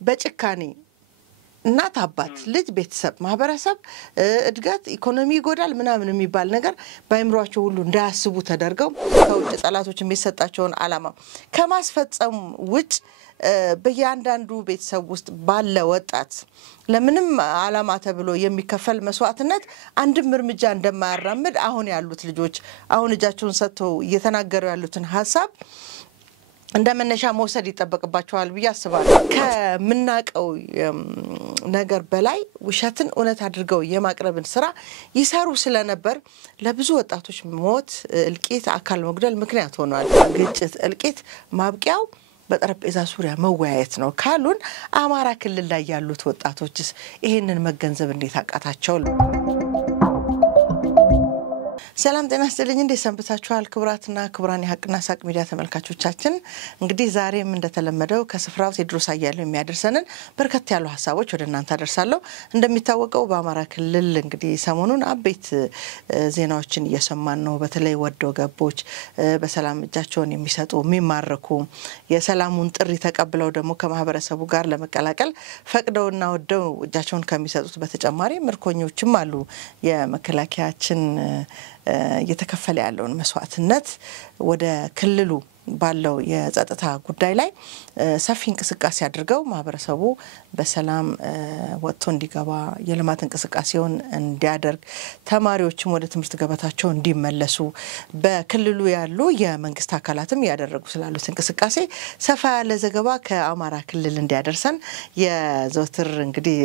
በጭካኔ እናት አባት ልጅ ቤተሰብ ማህበረሰብ እድገት ኢኮኖሚ ይጎዳል ምናምን የሚባል ነገር ባይምሯቸው ሁሉ እንዳያስቡ ተደርገው ከውጭ ጠላቶች የሚሰጣቸውን ዓላማ ከማስፈጸም ውጭ በእያንዳንዱ ቤተሰብ ውስጥ ባለ ወጣት ለምንም ዓላማ ተብሎ የሚከፈል መስዋዕትነት አንድም እርምጃ እንደማያራምድ አሁን ያሉት ልጆች አሁን እጃቸውን ሰጥተው እየተናገሩ ያሉትን ሐሳብ እንደመነሻ መውሰድ ይተበቅባቸዋል ብዬ አስባለሁ ከምናቀው ነገር በላይ ውሸትን እውነት አድርገው የማቅረብን ስራ ይሰሩ ስለነበር ለብዙ ወጣቶች ሞት እልቂት አካል መጉደል ምክንያት ሆኗል ግጭት እልቂት ማብቂያው በጠረጴዛ ዙሪያ መወያየት ነው ካሉን አማራ ክልል ላይ ያሉት ወጣቶችስ ይሄንን መገንዘብ እንዴት አቃታቸው ሰላም ጤና ይስጥልኝ እንዴ ሰንብታችኋል ክብራትና ክብራን የሐቅና ሳቅ ሚዲያ ተመልካቾቻችን እንግዲህ ዛሬም እንደተለመደው ከስፍራው ቴድሮስ አያሌው የሚያደርሰንን በርከት ያሉ ሐሳቦች ወደናንተ አደርሳለሁ እንደሚታወቀው በአማራ ክልል እንግዲህ ሰሞኑን አቤት ዜናዎችን እየሰማን ነው በተለይ ወዶ ገቦች በሰላም እጃቸውን የሚሰጡ የሚማረኩ የሰላሙን ጥሪ ተቀብለው ደግሞ ከማህበረሰቡ ጋር ለመቀላቀል ፈቅደውና ወደው እጃቸውን ከሚሰጡት በተጨማሪ ምርኮኞችም አሉ የመከላከያችን የተከፈለ ያለውን መስዋዕትነት ወደ ክልሉ ባለው የጸጥታ ጉዳይ ላይ ሰፊ እንቅስቃሴ አድርገው ማህበረሰቡ በሰላም ወጥቶ እንዲገባ የልማት እንቅስቃሴውን እንዲያደርግ ተማሪዎችም ወደ ትምህርት ገበታቸው እንዲመለሱ በክልሉ ያሉ የመንግስት አካላትም ያደረጉ ስላሉት እንቅስቃሴ ሰፋ ያለ ዘገባ ከአማራ ክልል እንዲያደርሰን የዘውትር እንግዲህ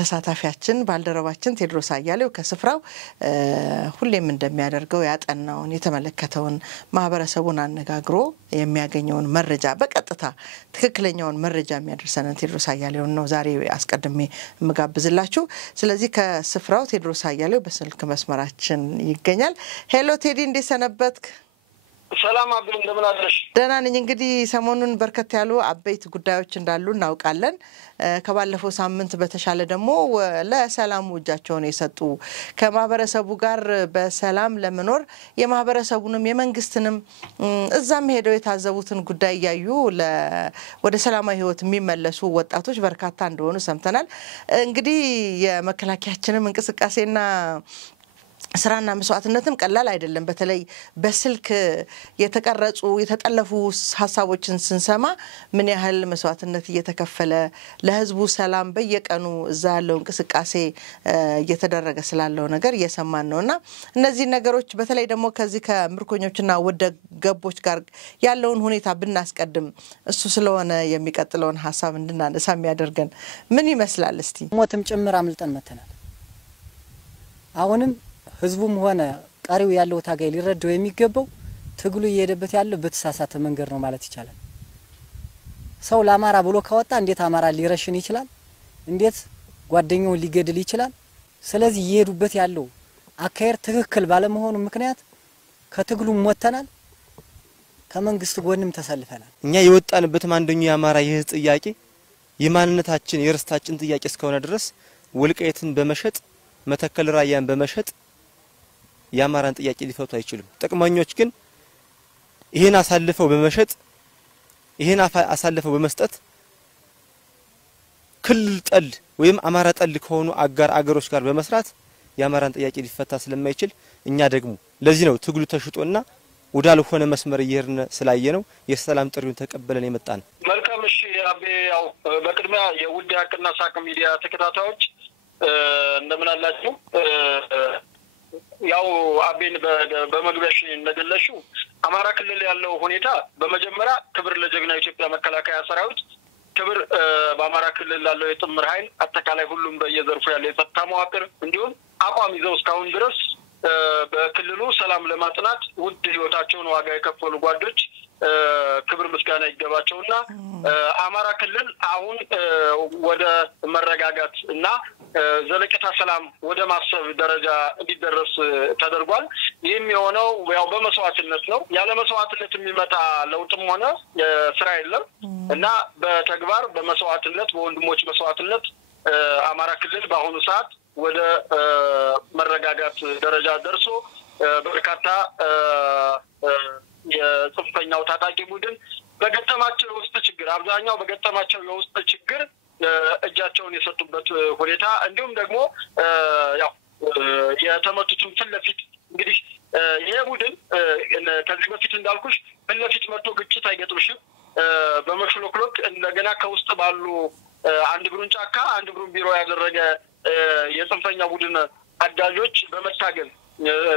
ተሳታፊያችን ባልደረባችን ቴድሮስ አያሌው ከስፍራው ሁሌም እንደሚያደርገው ያጠናውን የተመለከተውን ማህበረሰቡን አነጋግሮ የሚያገኘውን መረጃ በቀጥታ ትክክለኛውን መረጃ የሚያደርሰን ቴድሮስ አያሌው ነው ዛሬ አስቀድሜ መጋብዝላችሁ ስለዚህ ከስፍራው ቴድሮስ አያሌው በስልክ መስመራችን ይገኛል ሄሎ ቴዲ እንዴት ሰነበትክ ሰላም አብዱል እንደምን አደረሽ ደህና ነኝ እንግዲህ ሰሞኑን በርከት ያሉ አበይት ጉዳዮች እንዳሉ እናውቃለን ከባለፈው ሳምንት በተሻለ ደግሞ ለሰላሙ እጃቸውን የሰጡ ከማህበረሰቡ ጋር በሰላም ለመኖር የማህበረሰቡንም የመንግስትንም እዛም ሄደው የታዘቡትን ጉዳይ ያዩ ወደ ሰላማዊ ህይወት የሚመለሱ ወጣቶች በርካታ እንደሆኑ ሰምተናል እንግዲህ የመከላከያችንም እንቅስቃሴና ስራና መስዋዕትነትም ቀላል አይደለም በተለይ በስልክ የተቀረጹ የተጠለፉ ሐሳቦችን ስንሰማ ምን ያህል መስዋዕትነት እየተከፈለ ለህዝቡ ሰላም በየቀኑ እዛ ያለው እንቅስቃሴ እየተደረገ ስላለው ነገር እየሰማን ነውና እነዚህ ነገሮች በተለይ ደግሞ ከዚህ ከምርኮኞችና ወደ ገቦች ጋር ያለውን ሁኔታ ብናስቀድም እሱ ስለሆነ የሚቀጥለውን ሐሳብ እንድናነሳ የሚያደርገን ምን ይመስላል እስቲ ሞትም ጭምር አምልጠን መተናል አሁንም ህዝቡም ሆነ ቀሪው ያለው ታጋይ ሊረዳው የሚገባው ትግሉ እየሄደበት ያለው በተሳሳተ መንገድ ነው ማለት ይቻላል ሰው ለአማራ ብሎ ካወጣ እንዴት አማራ ሊረሽን ይችላል እንዴት ጓደኛውን ሊገድል ይችላል ስለዚህ እየሄዱበት ያለው አካሄድ ትክክል ባለመሆኑ ምክንያት ከትግሉ ሞተናል ከመንግስት ጎንም ተሰልፈናል እኛ የወጣንበት አንደኛው የአማራ የህዝብ ጥያቄ የማንነታችን የርስታችን ጥያቄ እስከሆነ ድረስ ወልቃይትን በመሸጥ መተከል ራያን በመሸጥ ያማራን ጥያቄ ሊፈቱ አይችሉም ጥቅመኞች ግን ይሄን አሳልፈው በመሸጥ ይሄን አሳልፈው በመስጠት ክልል ጠል ወይም አማራ ጠል ከሆኑ አጋር አገሮች ጋር በመስራት ያማራን ጥያቄ ሊፈታ ስለማይችል እኛ ደግሞ ለዚህ ነው ትግሉ ተሽጦና ወዳልሆነ መስመር እየሄድን ስላየነው የሰላም ጥሪውን ተቀበለን የመጣን መልካም እሺ አቤ ያው በቅድሚያ የውድ ሐቅና ሳቅ ሚዲያ ተከታታዮች እንደምን አላችሁ ያው አቤን በመግቢያሽ እንደገለሽው አማራ ክልል ያለው ሁኔታ በመጀመሪያ ክብር ለጀግናው ኢትዮጵያ መከላከያ ሰራዊት ክብር በአማራ ክልል ያለው የጥምር ኃይል አጠቃላይ ሁሉም በየዘርፉ ያለው የጸጥታ መዋቅር እንዲሁም አቋም ይዘው እስካሁን ድረስ በክልሉ ሰላም ለማጽናት ውድ ህይወታቸውን ዋጋ የከፈሉ ጓዶች ክብር ምስጋና ይገባቸውና አማራ ክልል አሁን ወደ መረጋጋት እና ዘለቀታ ሰላም ወደ ማሰብ ደረጃ እንዲደረስ ተደርጓል ይህም የሆነው ያው በመስዋዕትነት ነው ያለ መስዋዕትነት የሚመጣ ለውጥም ሆነ ስራ የለም እና በተግባር በመስዋዕትነት በወንድሞች መስዋዕትነት አማራ ክልል በአሁኑ ሰዓት ወደ መረጋጋት ደረጃ ደርሶ በርካታ የጽንፈኛው ታጣቂ ቡድን በገጠማቸው የውስጥ ችግር አብዛኛው በገጠማቸው የውስጥ ችግር እጃቸውን የሰጡበት ሁኔታ እንዲሁም ደግሞ ያው የተመቱትን ፍለፊት እንግዲህ ይሄ ቡድን ከዚህ በፊት እንዳልኩሽ ፍለፊት መጥቶ ግጭት አይገጥምሽም በመሽሎክሎክ እንደገና ከውስጥ ባሉ አንድ ግሩን ጫካ አንድ ግሩን ቢሮ ያደረገ የጽንፈኛ ቡድን አዳጆች በመታገል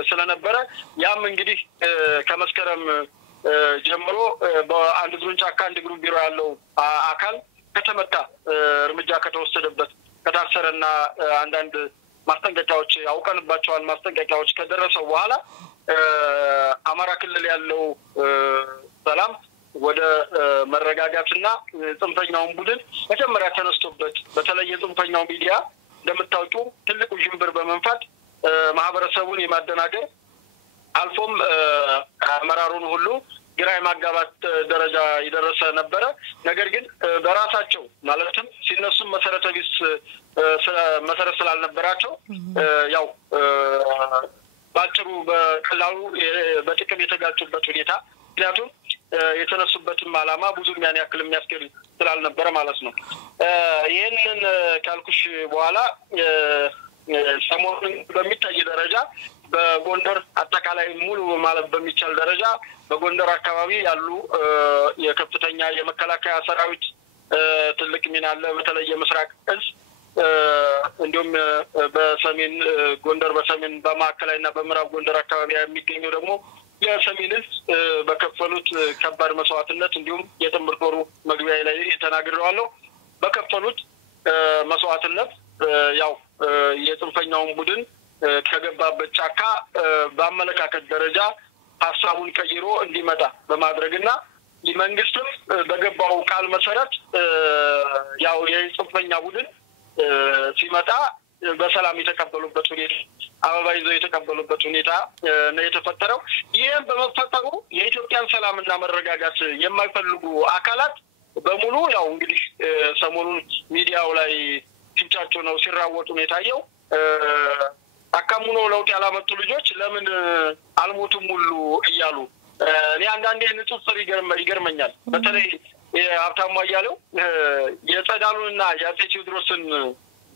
ስለነበረ ያም እንግዲህ ከመስከረም ጀምሮ በአንድ ግሩን ጫካ አንድ ግሩን ቢሮ ያለው አካል ከተመታ እርምጃ ከተወሰደበት ከታሰረና አንዳንድ ማስጠንቀቂያዎች ያውቀንባቸዋል ማስጠንቀቂያዎች ከደረሰው በኋላ አማራ ክልል ያለው ሰላም ወደ መረጋጋትና ጽንፈኛውን ቡድን መጀመሪያ ተነስቶበት በተለይ ጽንፈኛው ሚዲያ እንደምታውቁ ትልቁ ጅምብር በመንፋት ማህበረሰቡን የማደናገር አልፎም አመራሩን ሁሉ ግራ የማጋባት ደረጃ ይደረሰ ነበር ነገር ግን በራሳቸው ማለትም ሲነሱ መሰረተ ቢስ መሰረት ስላልነበራቸው ያው ባጭሩ በቀላሉ በጥቅም የተጋጩበት ሁኔታ ምክንያቱም የተነሱበትም ዓላማ ብዙም ያን ያክል የሚያስከል ስላልነበረ ማለት ነው ይሄንን ካልኩሽ በኋላ ሰሞኑን በሚታይ ደረጃ በጎንደር አጠቃላይ ሙሉ ማለት በሚቻል ደረጃ በጎንደር አካባቢ ያሉ የከፍተኛ የመከላከያ ሰራዊት ትልቅ ሚና አለ በተለይ የምስራቅ እዝ እንዲሁም በሰሜን ጎንደር በሰሜን በማዕከላዊና በምዕራብ ጎንደር አካባቢ የሚገኘው ደግሞ የሰሜን እዝ በከፈሉት ከባድ መስዋዕትነት እንዲሁም የጥምር ጦሩ መግቢያ ላይ ተናግረዋለሁ በከፈሉት መስዋዕትነት ያው የጽንፈኛውን ቡድን ከገባበት ጫካ በአመለካከት ደረጃ ሐሳቡን ቀይሮ እንዲመጣ በማድረግና መንግስትም በገባው ቃል መሰረት ያው የጽንፈኛ ቡድን ሲመጣ በሰላም የተቀበሉበት ሁኔታ አበባ ይዘው የተቀበሉበት ሁኔታ ነው የተፈጠረው ይሄን በመፈጠሩ የኢትዮጵያን ሰላምና መረጋጋት የማይፈልጉ አካላት በሙሉ ያው እንግዲህ ሰሞኑን ሚዲያው ላይ ሲጫቸው ነው ሲራወጡ ነው የታየው አካሙኖ ለውጥ ያላመጡ ልጆች ለምን አልሞቱም ሁሉ እያሉ እኔ አንዳንዴ ንጽጽር ይገርመኛል በተለይ ሀብታሙ አያሌው የጸዳሉንና የአፄ ቴዎድሮስን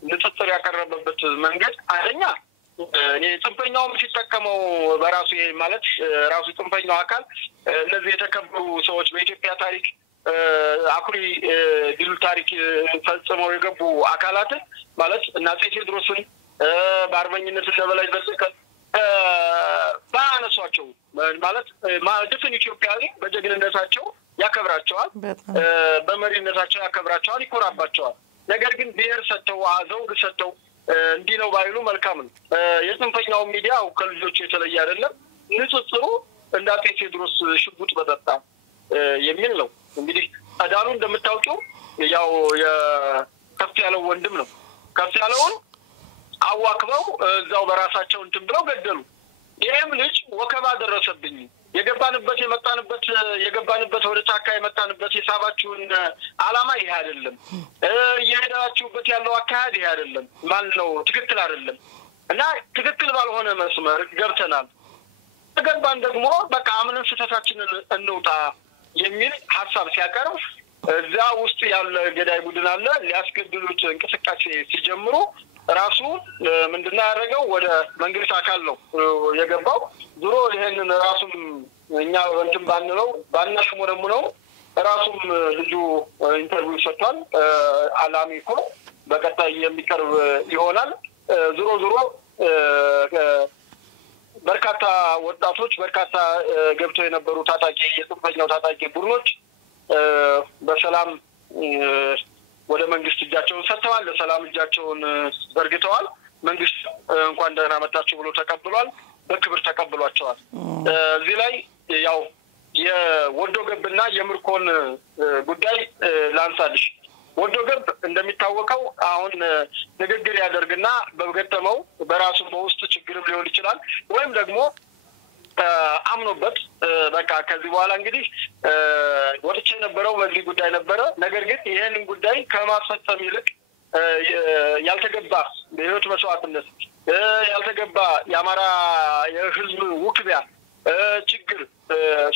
ንጽጽር ያቀረበበት መንገድ አንደኛ እኔ ጽንፈኛውም ሲጠቀመው በራሱ ማለት ራሱ ጽንፈኛው አካል እነዚህ የተከበሩ ሰዎች በኢትዮጵያ ታሪክ አኩሪ ድል ታሪክ ፈጽመው የገቡ አካላት ማለት እና አፄ ቴዎድሮስን በአርበኝነት ለበላይ ዘለቀ ባነሷቸው ማለት ድፍን ኢትዮጵያዊ በጀግንነታቸው ያከብራቸዋል በመሪነታቸው ያከብራቸዋል ይኮራባቸዋል ነገር ግን ብሔር ሰጥተው ዘውግ ሰጥተው እንዲህ ነው ባይሉ መልካም ነው የጽንፈኛው ሚዲያ ከልጆቹ የተለየ አይደለም ንጽጽሩ እንደ አፄ ቴዎድሮስ ሽጉጥ በጠጣ የሚል ነው እንግዲህ አዳሉ እንደምታውቁ ያው የከፍ ያለው ወንድም ነው ከፍ ያለውን አዋክበው እዛው በራሳቸው እንትን ብለው ገደሉ ይሄም ልጅ ወከባ ደረሰብኝ የገባንበት ወደ ጫካ የመጣንበት ሂሳባችሁን ዓላማ ይሄ አይደለም እየሄዳችሁበት ያለው አካሄድ ይሄ አይደለም ማለት ነው ትክክል አይደለም እና ትክክል ባልሆነ መስመር ገብተናል ተገባን ደግሞ በቃ አምነን ስህተታችንን እንውጣ የሚል ሐሳብ ሲያቀርብ እዛ ውስጥ ያለ ገዳይ ቡድን አለ ሊያስገድሉት እንቅስቃሴ ሲጀምሩ ራሱ ምንድነው ያደረገው ወደ መንግስት አካል ነው የገባው ዙሮ ይሄንን ራሱም እኛ እንትን ባንለው ባናሽሞረሙ ነው ራሱም ልጁ ኢንተርቪው ሰጥቷል አላሚኮ በቀጣይ የሚቀርብ ይሆናል ዙሮ በርካታ ወጣቶች በርካታ ገብተው የነበሩ ታጣቂ የጽንፈኛው ታጣቂ ቡድኖች በሰላም ወደ መንግስት እጃቸውን ሰጥተዋል ለሰላም እጃቸውን ዘርግተዋል መንግስት እንኳን ደህና መጣችሁ ብሎ ተቀብሏል በክብር ተቀብሏቸዋል እዚህ ላይ ያው የወዶ ገብና የምርኮን ጉዳይ ላንሳልሽ ወዶ ገብ እንደሚታወቀው አሁን ንግግር ያደርግና በገጠመው በራሱ በውስጥ ችግር ሊሆን ይችላል ወይም ደግሞ አምኖበት በቃ ከዚህ በኋላ እንግዲህ ወጥቼ ነበረው በዚህ ጉዳይ ነበረ ነገር ግን ይሄንን ጉዳይ ከማስፈጸም ይልቅ ያልተገባ በህይወት መስዋዕትነት ያልተገባ የአማራ የህዝብ ውክቢያ ችግር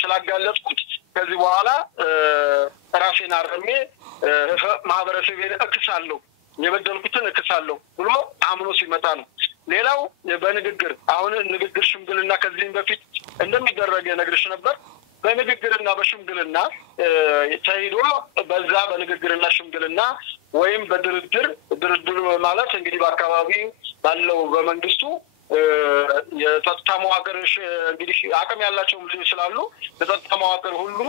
ስላጋለጥኩት ከዚህ በኋላ ራሴን አርሜ ማህበረሰቤን እክሳለሁ የበደልኩትን እክሳለሁ ብሎ አምኖ ሲመጣ ነው። ሌላው በንግግር አሁን ንግግር ሽምግልና ከዚህም በፊት እንደሚደረግ ነግርሽ ነበር። በንግግርና በሽምግልና ተይዶ በዛ በንግግርና ሽምግልና ወይም በድርድር ማለት እንግዲህ በአካባቢው ባለው በመንግስቱ የጸጥታ መዋቅር እንግዲህ አቅም ያላቸው ልጆች ስላሉ የጸጥታ መዋቅር ሁሉ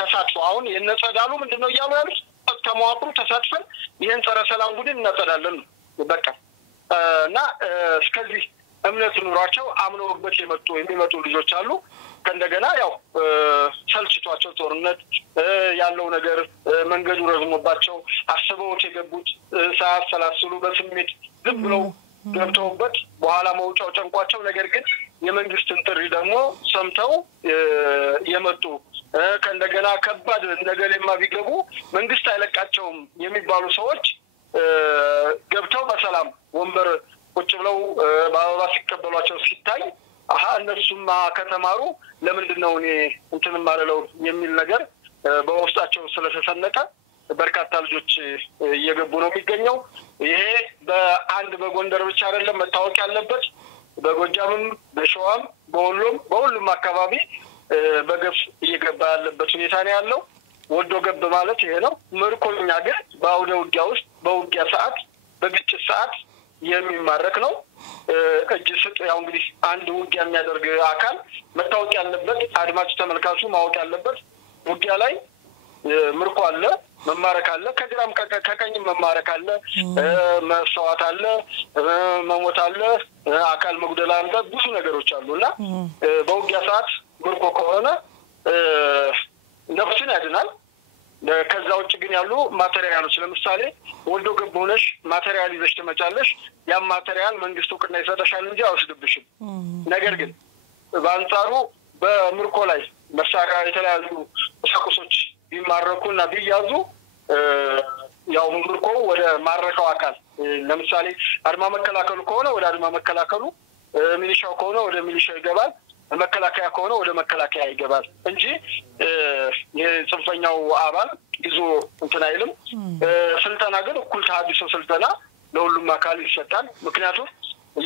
ተሳትፎ አሁን የነጸዳሉ ምንድነው እያሉ ያሉት ጸጥታ መዋቅሩ ተሳትፈን ይሄን ጸረ ሰላም ቡድን እናጸዳለን በቃ እና እስከዚህ እምነት ኑሯቸው አምነውበት የሚመጡ ልጆች አሉ። ከእንደገና ያው ሰልችቷቸው ጦርነት ያለው ነገር መንገዱ ረዝሞባቸው አስበውት የገቡት ሳያሰላስሉ በስሜት ዝም ብለው ገብተውበት በኋላ መውጫው ጨንቋቸው ነገር ግን የመንግስትን ጥሪ ደግሞ ሰምተው የመጡ ከእንደገና ከባድ ነገርማ ቢገቡ መንግስት አይለቃቸውም የሚባሉ ሰዎች ገብተው በሰላም ወንበር ቁጭ ብለው በአበባ ሲቀበሏቸው ሲታይ አሃ እነሱማ ከተማሩ ለምንድነው እኔ እንትን ማረለው የሚል ነገር በውስጣቸው ስለተሰነቀ በርካታ ልጆች እየገቡ ነው የሚገኘው። ይሄ በአንድ በጎንደር ብቻ አይደለም መታወቅ ያለበት በጎጃምም በሸዋም በወሎም በሁሉም አካባቢ በገፍ እየገባ ያለበት ሁኔታ ነው ያለው። ወዶ ገብ ማለት ይሄ ነው። ምርኮኛ ግን በአውደ ውጊያ ውስጥ በውጊያ ሰዓት በግጭት ሰዓት የሚማረክ ነው። እጅ ስጥ ያው እንግዲህ አንድ ውጊያ የሚያደርግ አካል መታወቅ ያለበት አድማጭ ተመልካቹ ማወቅ ያለበት ውጊያ ላይ ምርኮ አለ መማረክ አለ ከግራም ከቀኝም መማረክ አለ መስዋዕት አለ መሞት አለ አካል መጉደል አለ ብዙ ነገሮች አሉና በውጊያ ሰዓት ምርኮ ከሆነ ነፍስን ያድናል። ከዛ ውጭ ግን ያሉ ማቴሪያሎች ለምሳሌ ወልዶ ገቦነሽ ማቴሪያል ይዘሽ ተመጫለሽ ያ ማቴሪያል መንግስቱ ቅና ይሰጣሻል እንጂ አይወስድብሽም። ነገር ግን በአንጻሩ በምርኮ ላይ መሳሪያ የተለያዩ ቁሳቁሶች ቢማረኩና ቢያዙ ያው ምርኮ ወደ ማረከው አካል ለምሳሌ አድማ መከላከሉ ከሆነ ወደ አድማ መከላከሉ ሚሊሻው ከሆነ ወደ ሚሊሻው ይገባል መከላከያ ከሆነ ወደ መከላከያ ይገባል እንጂ የጽንፈኛው አባል ይዞ እንትን አይልም። ስልጠና ግን እኩል ተሐድሶ ስልጠና ለሁሉም አካል ይሰጣል። ምክንያቱም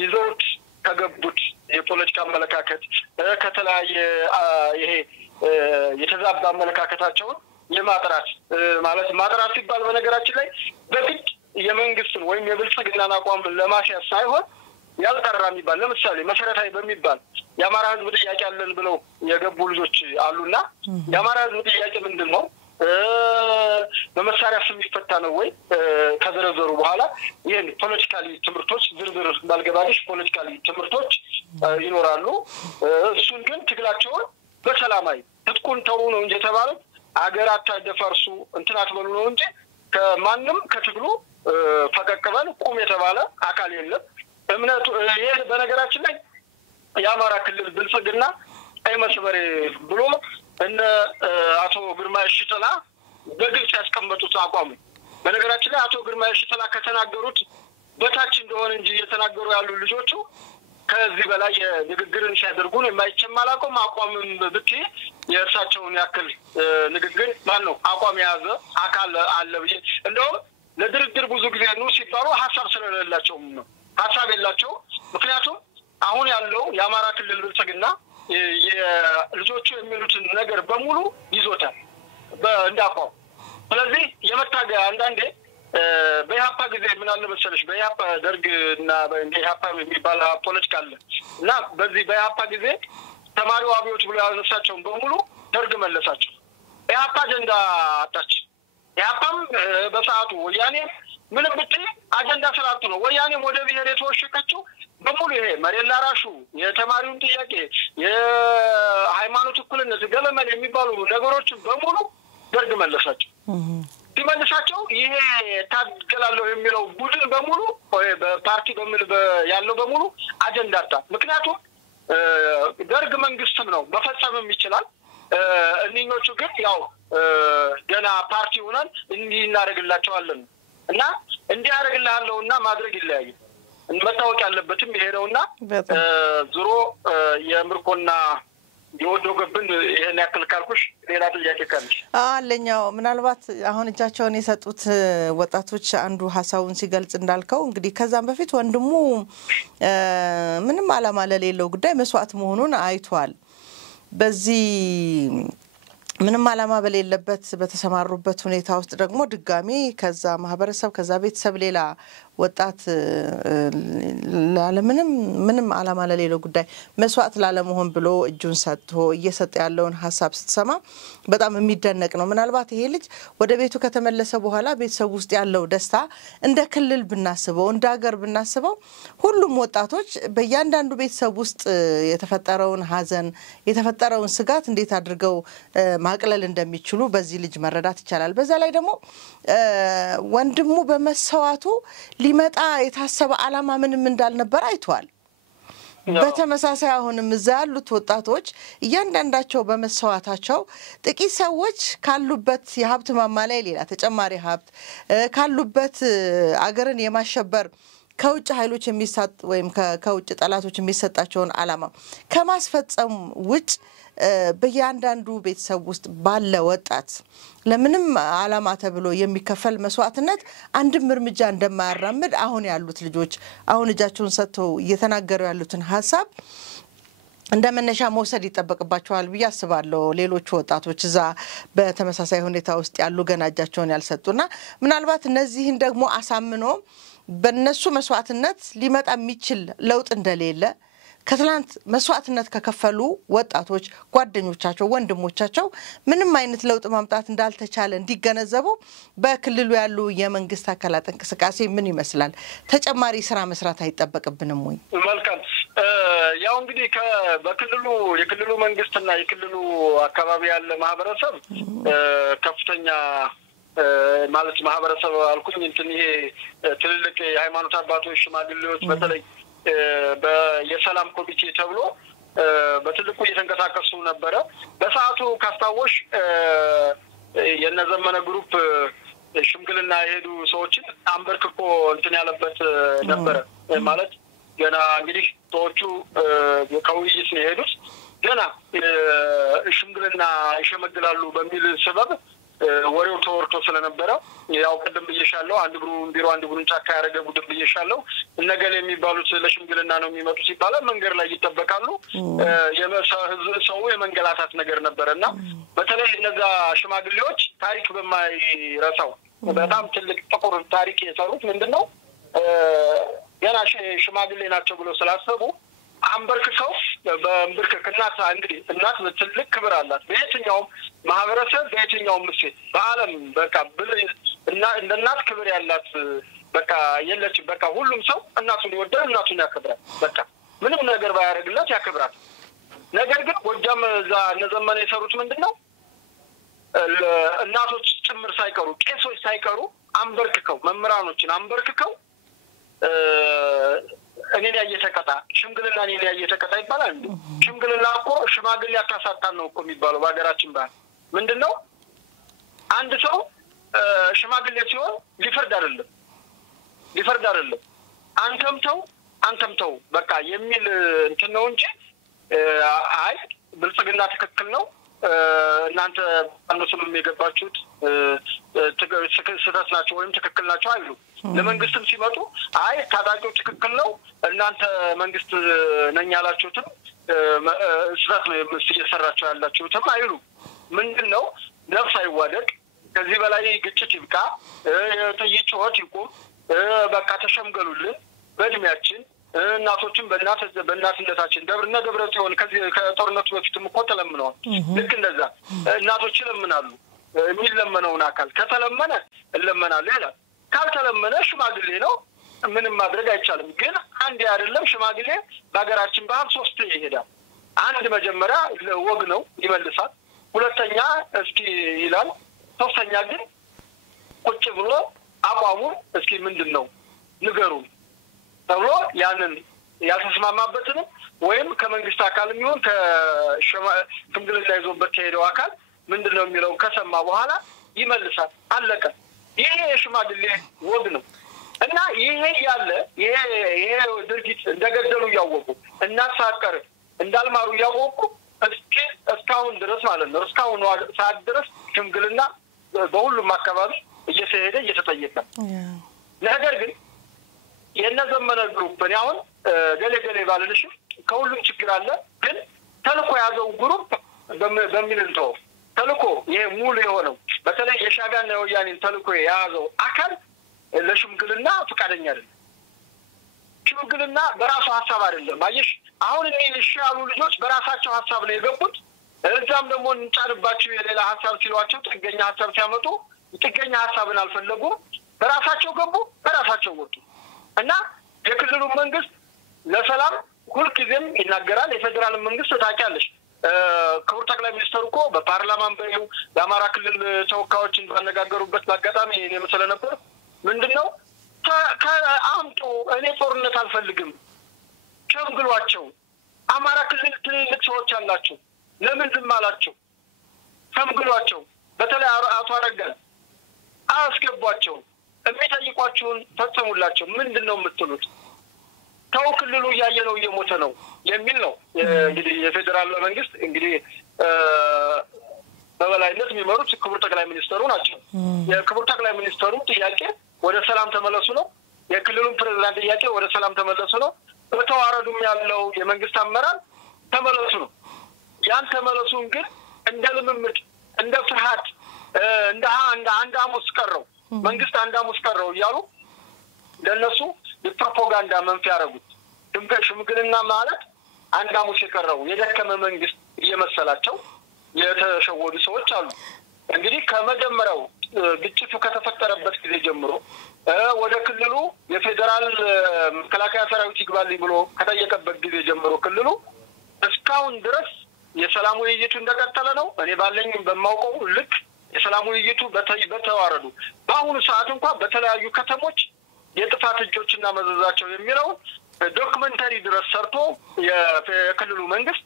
ይዘውት ከገቡት የፖለቲካ አመለካከት ከተለያየ ይሄ የተዛባ አመለካከታቸውን የማጥራት ማለት ማጥራት ሲባል በነገራችን ላይ በግድ የመንግስትን ወይም የብልጽግናን አቋም ለማስያዝ ሳይሆን ያልቀራ የሚባል ለምሳሌ መሰረታዊ በሚባል የአማራ ህዝብ ጥያቄ አለን ብለው የገቡ ልጆች አሉና የአማራ ህዝብ ጥያቄ ምንድነው በመሳሪያ ስም ይፈታ ነው ወይ ከዘረዘሩ በኋላ ይሄን ፖለቲካሊ ትምርቶች ዝርዝር ባልገባሽ ፖለቲካሊ ትምርቶች ይኖራሉ። እሱን ግን ትግላቸውን በሰላማዊ ትጥቁን ተው ነው እንጂ ተባለ አገራት ታደፈርሱ እንትን አትበሉ ነው እንጂ ከማንም ከትግሉ ፈቀቀበል ቁም የተባለ አካል የለም። እምነቱ ይሄ በነገራችን ላይ የአማራ ክልል ብልጽግና አይመስበሬ ብሎ እነ አቶ ግርማ ሽተላ በግልጽ ያስቀመጡት አቋም በነገራችን ላይ አቶ ግርማ ሽተላ ከተናገሩት በታች እንደሆነ እንጂ የተናገሩ ያሉ ልጆቹ ከዚህ በላይ ንግግርን ሲያደርጉን የማይቸማላቆም አቋምም ብቻ የእርሳቸውን ያክል ንግግር ማን ነው አቋም የያዘ አካል አለ ብዬ እንደው ለድርድር ብዙ ጊዜ ነው ሲባሉ ሐሳብ ስለሌላቸው ነው ሐሳብ የላቸው። ምክንያቱም አሁን ያለው የአማራ ክልል ብልጽግና የልጆቹ የሚሉትን ነገር በሙሉ ይዞታል በእንዳቋው። ስለዚህ የመታገያ አንዳንዴ በኢሃፓ ጊዜ ምን አለ መሰለሽ በኢሃፓ ደርግና በኢሃፓ የሚባል ፖለቲካ አለ እና በዚህ በኢሃፓ ጊዜ ተማሪው አብዮት ብሎ ያነሳቸውን በሙሉ ደርግ መለሳቸው። ኢሃፓ አጀንዳ አጣች። ኢሃፓም በሰዓቱ ወያኔ ምንም ብትይ አጀንዳ ስላጡ ነው ወያኔም ወደ ብሔር የተወሸቀችው በሙሉ ይሄ መሬት ላራሹ የተማሪውን ጥያቄ የሃይማኖት እኩልነት ገለመል የሚባሉ ነገሮች በሙሉ ደርግ መለሳቸው። ሲመልሳቸው ይሄ ታገላለሁ የሚለው ቡድን በሙሉ በፓርቲ በሚል ያለው በሙሉ አጀንዳ አጣ። ምክንያቱም ደርግ መንግስትም ነው መፈጸምም ይችላል። እነኞቹ ግን ያው ገና ፓርቲ ሆነን እንዲህ እናደርግላቸዋለን እና እንዲህ ያደርግልሃለውና ማድረግ ይለያያል። መታወቅ ያለበትም ይሄ ነውና ዙሮ የምርኮና የወደው ገብን ይሄን ያክል ካልኩሽ ሌላ ጥያቄ ካለሽ አለኛው ምናልባት አሁን እጃቸውን የሰጡት ወጣቶች አንዱ ሐሳቡን ሲገልጽ እንዳልከው እንግዲህ ከዛም በፊት ወንድሙ ምንም አላማ ለሌለው ጉዳይ መስዋዕት መሆኑን አይቷል በዚህ ምንም አላማ በሌለበት በተሰማሩበት ሁኔታ ውስጥ ደግሞ ድጋሚ ከዛ ማህበረሰብ ከዛ ቤተሰብ ሌላ ወጣት ምንም አላማ ለሌለው ጉዳይ መስዋዕት ላለመሆን ብሎ እጁን ሰጥቶ እየሰጠ ያለውን ሐሳብ ስትሰማ በጣም የሚደነቅ ነው ምናልባት ይሄ ልጅ ወደ ቤቱ ከተመለሰ በኋላ ቤተሰብ ውስጥ ያለው ደስታ እንደ ክልል ብናስበው እንደ ሀገር ብናስበው ሁሉም ወጣቶች በእያንዳንዱ ቤተሰብ ውስጥ የተፈጠረውን ሐዘን የተፈጠረውን ስጋት እንዴት አድርገው ማቅለል እንደሚችሉ በዚህ ልጅ መረዳት ይቻላል በዛ ላይ ደግሞ ወንድሙ በመሰዋቱ ሊመጣ የታሰበ አላማ ምንም እንዳልነበር አይቷል በተመሳሳይ አሁንም እዛ ያሉት ወጣቶች እያንዳንዳቸው በመሰዋታቸው ጥቂት ሰዎች ካሉበት የሀብት ማማ ላይ ሌላ ተጨማሪ ሀብት ካሉበት አገርን የማሸበር ከውጭ ኃይሎች የሚሳጥ ወይም ከውጭ ጠላቶች የሚሰጣቸውን አላማ ከማስፈጸም ውጭ በእያንዳንዱ ቤተሰብ ውስጥ ባለ ወጣት ለምንም አላማ ተብሎ የሚከፈል መስዋዕትነት አንድም እርምጃ እንደማያራምድ አሁን ያሉት ልጆች አሁን እጃቸውን ሰጥተው እየተናገሩ ያሉትን ሐሳብ እንደመነሻ መውሰድ ይተበቅባቸዋል ብዬ አስባለሁ ሌሎች ወጣቶች እዛ በተመሳሳይ ሁኔታ ውስጥ ያሉ ገና እጃቸውን ያልሰጡና ምናልባት እነዚህን ደግሞ አሳምኖ በእነሱ መስዋዕትነት ሊመጣ የሚችል ለውጥ እንደሌለ ከትላንት መስዋዕትነት ከከፈሉ ወጣቶች ጓደኞቻቸው ወንድሞቻቸው ምንም አይነት ለውጥ ማምጣት እንዳልተቻለ እንዲገነዘቡ በክልሉ ያሉ የመንግስት አካላት እንቅስቃሴ ምን ይመስላል ተጨማሪ ስራ መስራት አይተበቅብንም ወይ መልካም ያው እንግዲህ በክልሉ የክልሉ መንግስትና የክልሉ አካባቢ ያለ ማህበረሰብ ከፍተኛ ማለት ማህበረሰብ አልኩኝ እንትን ይሄ ትልልቅ የሃይማኖት አባቶች ሽማግሌዎች በተለይ በየሰላም ኮሚቴ ተብሎ በትልቁ እየተንቀሳቀሱ ነበር በሰዓቱ ካስታወሽ የነዘመነ ግሩፕ ሽምግልና የሄዱ ሰዎችን አንበርክኮ እንትን ያለበት ነበር ማለት ገና እንግዲህ ሰዎቹ ከውይይት ነው የሄዱት ገና ሽምግልና ይሸመግላሉ በሚል ሰበብ ወሬው ተወርቶ ስለነበረ ያው ቀደም ብዬሻለሁ አንድ ቢሮ አንድ ግሩን ጫካ ያረገ ቡድን ብዬሻለሁ እነገለ የሚባሉት ለሽምግልና ነው የሚመጡት ይባላል መንገር ላይ ይተበቃሉ ሰው የመንገላታት ነገር ነበርና በተለይ እነዛ ሽማግሌዎች ታሪክ በማይረሳው በጣም ትልቅ ጥቁር ታሪክ የሰሩት ምንድነው ገና ሽማግሌ ናቸው ብሎ ስላሰቡ አንበርክከው በእንብርክክናት እንግዲህ እናት ትልቅ ክብር አላት በየትኛውም ማህበረሰብ በየትኛውም ምስል በአለም በቃ እና እንደ እናት ክብር ያላት በቃ የለችም በቃ ሁሉም ሰው እናቱን ይወዳል እናቱን ያከብራል በቃ ምንም ነገር ባያረግላት ያከብራል ነገር ግን ጎጃም እዛ እነዘመነ የሰሩት ምንድነው እናቶች ጭምር ሳይቀሩ ቄሶች ሳይቀሩ አንበርክከው መምራኖችን አንበርክከው እኔን ያየተቀጣ ሽምግልና እኔን ያየተቀጣ ይባላል ሽምግልና እኮ ሽማግሌ ያካሳጣን ነው እኮ የሚባለው በአገራችን ባህል ምንድነው አንድ ሰው ሽማግሌ ሲሆን ሊፈርድ አይደለም አንተም ተው በቃ የሚል እንትን ነው እንጂ አይ ብልጽግና ትክክል ነው እናንተ አንተም የገባችሁት ስህተት ናቸው ወይም ትክክል ናቸው አይሉ ለመንግስትም ሲመጡ አይ ታጣቂው ትክክል ነው እናንተ መንግስት ነኝ ያላችሁትም ስህተት ነው እየሰራችሁ ያላችሁትም አይሉ ምንድነው ነፍስ አይዋደቅ ከዚህ በላይ ግጭት ይብቃ ጥይት ይቁም በቃ ተሸምገሉልን በእድሜያችን እናቶችን በእናትነታችን ደብረ ጽዮን ከዚህ ከጦርነቱ በፊትም እኮ ተለምነዋል ልክ እንደዛ እናቶች ይለምናሉ የሚለመነውን አካል ከተለመነ እለመናለሁ ይላል ካልተለመነ ሽማግሌ ነው ምንም ማድረግ አይቻልም ግን አንድ አይደለም ሽማግሌ በአገራችን ባህል ሶስት ይሄዳል አንድ መጀመሪያ ወግ ነው ይመልሳል ሁለተኛ እስኪ ይላል ሶስተኛ ግን ቁጭ ብሎ አቋሙ እስኪ ምንድነው ንገሩ ተብሎ ያንን ያልተስማማበትን ወይም ከመንግስት አካልም ይሁን ከሽምግልና ይዞበት ከሄደው አካል ምንድነው የሚለው ከሰማ በኋላ ይመልሳል አለቀ ይሄ ሽማግሌ ወግ ነው እና ይሄ ያለ ይሄ ድርጊት እንደገደሉ ያወቁ እናሳቀር እንዳልማሩ ያወቁ እስካሁን ድረስ ማለት ነው እስካሁን ሰዓት ድረስ ሽምግልና በሁሉም አካባቢ እየተሄደ እየተጠየቀ ነገር ግን የነዘመነ ግሩፕ ነው አሁን ገለገለ ባልልሽ ከሁሉም ችግር አለ ግን ተልኮ ያዘው ግሩፕ በሚልንቶ ተልኮ ይሄ ሙሉ የሆነው በተለይ የሻዕቢያና የወያኔን ተልኮ የያዘው አካል ለሽምግልና ፈቃደኛ አይደለም ሽምግልና በራሱ ሐሳብ አይደለም አየሽ አሁን እነዚህ ሻሉ ልጆች በራሳቸው ሐሳብ ነው የገቡት እዛም ደግሞ እንጫንባቸው የሌላ ሐሳብ ሲሏቸው ጥገኛ ሐሳብ ሲያመጡ ጥገኛ ሐሳብን አልፈለጉም በራሳቸው ገቡ በራሳቸው ወጡ እና የክልሉ መንግስት ለሰላም ሁልጊዜም ይናገራል የፌደራል መንግስት ታውቂያለሽ ክቡር ጠቅላይ ሚኒስትሩ እኮ በፓርላማን በዩ የአማራ ክልል ተወካዮችን ባነጋገሩበት አጋጣሚ እኔ መሰለ ነበር ምንድነው ከአምጡ እኔ ጦርነት አልፈልግም ሸምግሏቸው አማራ ክልል ትልልቅ ሰዎች አላችሁ ለምን ዝም አላችሁ ሸምግሏቸው በተለይ አቶ አረጋል አስገቧቸው የሚጠይቋቸውን ፈጽሙላቸው ምንድነው የምትሉት ታው ክልሉ ያየነው እየሞተ ነው የሚል ነው እንግዲህ የፌደራል መንግስት እንግዲህ በበላይነት የሚመሩት ክቡር ጠቅላይ ሚኒስትሩ ናቸው የክቡር ጠቅላይ ሚኒስትሩ ጥያቄ ወደ ሰላም ተመለሱ ነው የክልሉን ፕሬዝዳንት ጥያቄ ወደ ሰላም ተመለሱ ነው በተዋረዱም ያለው የመንግስት አመራር ተመለሱ ነው ያን ተመለሱን ግን እንደ ልምምድ እንደ ፍርሃት እንደ አንድ አሙስ ቀረው መንግስት አንድ አሙስ ቀረው ይያሉ ለነሱ የፕሮፓጋንዳ መንፊያ ያረጉት ሽምግልና ማለት አንድ አሙስ የቀረው የደከመ መንግስት እየመሰላቸው የተሸወዱ ሰዎች አሉ እንግዲህ ከመጀመሪያው ግጭቱ ከተፈጠረበት ጊዜ ጀምሮ ወደ ክልሉ የፌደራል መከላከያ ሰራዊት ይግባልኝ ብሎ ከጠየቀበት ጊዜ ጀምሮ ክልሉ እስካሁን ድረስ የሰላም ውይይቱ እንደቀጠለ ነው እኔ ባለኝ በማውቀው ልክ የሰላም ውይይቱ በተዋረዱ በአሁኑ ሰዓት እንኳን በተለያዩ ከተሞች የጥፋት እጆችና መዘዛቸው የሚለው ዶክመንታሪ ድረስ ሰርቶ የክልሉ መንግስት